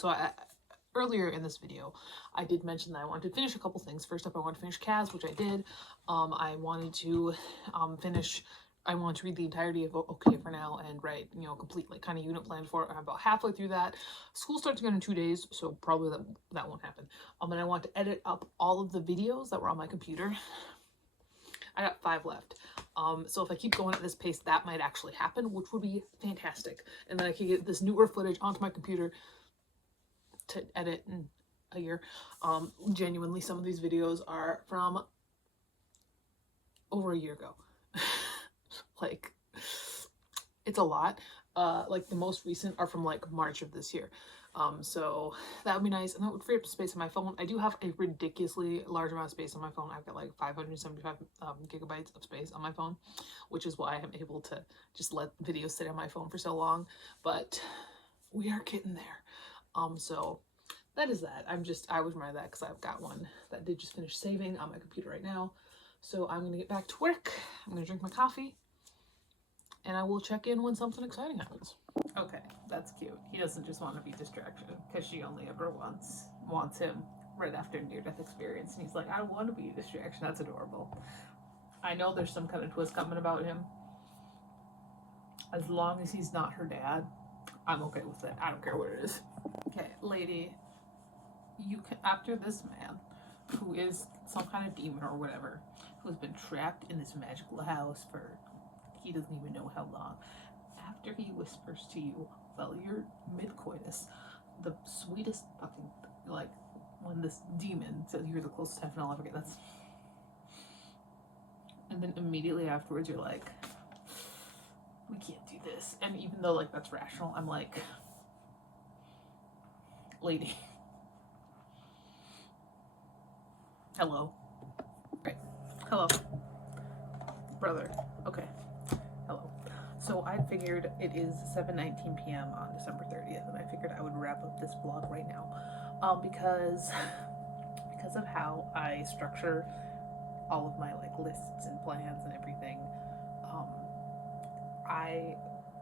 earlier in this video, I did mention that I wanted to finish a couple things. First up, I wanted to finish Kaz, which I did. I wanted to I wanted to read the entirety of OK for Now and write, you know, complete like kind of unit plan for it. I'm about halfway through that. School starts again in 2 days, so probably that won't happen. And I want to edit up all of the videos that were on my computer. I got 5 left. So if I keep going at this pace, that might actually happen, which would be fantastic. And then I could get this newer footage onto my computer to edit in a year. Genuinely, some of these videos are from over a year ago. Like, it's a lot. Like the most recent are from like March of this year. So that would be nice, and that would free up space on my phone. I do have a ridiculously large amount of space on my phone. I've got like 575 gigabytes of space on my phone, which is why I'm able to just let videos sit on my phone for so long. But we are getting there. So that is that. I was reminded that because I've got one that did just finish saving on my computer right now. So I'm gonna get back to work. I'm gonna drink my coffee, and I will check in when something exciting happens. Okay, that's cute. He doesn't just want to be distracted because she only ever wants him right after a near-death experience, and he's like, I don't want to be a distraction. That's adorable. I know there's some kind of twist coming about him. As long as he's not her dad, I'm okay with it. I don't care what it is. Okay, lady, you can, after this man, who is some kind of demon or whatever, who's been trapped in this magical house for he doesn't even know how long, after he whispers to you while you're mid-coitus, the sweetest fucking, like, when this demon says you're the closest heaven I'll ever get, that's, and then immediately afterwards you're like, we can't do this. And even though, like, that's rational, I'm like, lady, hello, right, hello, brother, okay, hello. So I figured it is 7:19 p.m. on December 30th, and I figured I would wrap up this vlog right now, because of how I structure all of my, like, lists and plans and everything.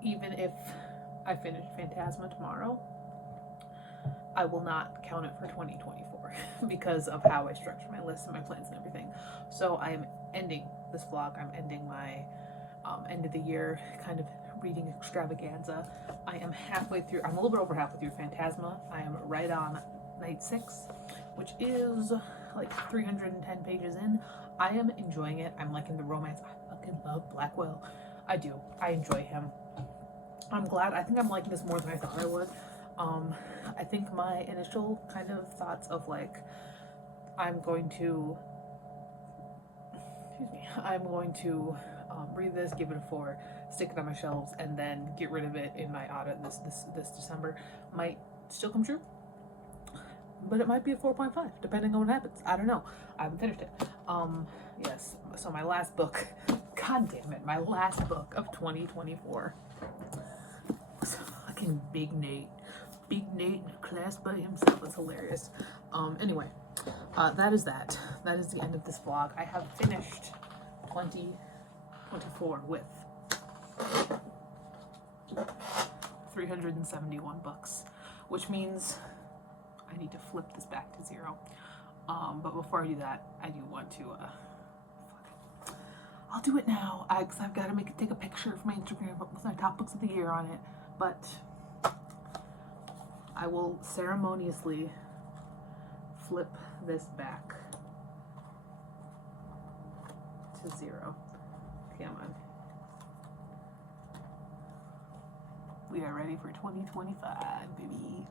Even if I finish Phantasma tomorrow, I will not count it for 2024 because of how I structure my lists and my plans and everything. So I'm ending this vlog. I'm ending my end of the year kind of reading extravaganza. I am halfway through. I'm a little bit over halfway through Phantasma. I am right on night 6, which is like 310 pages in. I am enjoying it. I'm liking the romance. I fucking love Blackwell. I do. I enjoy him. I'm glad. I think I'm liking this more than I thought I would. I think my initial kind of thoughts of, like, I'm going to read this, give it a 4, stick it on my shelves, and then get rid of it in my audit this December might still come true. But it might be a 4.5, depending on what happens. I don't know. I haven't finished it. Yes. So my last book, god damn it, my last book of 2024. Fucking Big Nate. Big Nate in a class by himself. It's hilarious. Anyway, that is that. That is the end of this vlog. I have finished 2024 with 371 books, which means I need to flip this back to 0. But before I do that, I do want to, I'll do it now, because I've got to take a picture for my Instagram with my top books of the year on it. But I will ceremoniously flip this back to 0. Come on. We are ready for 2025, baby.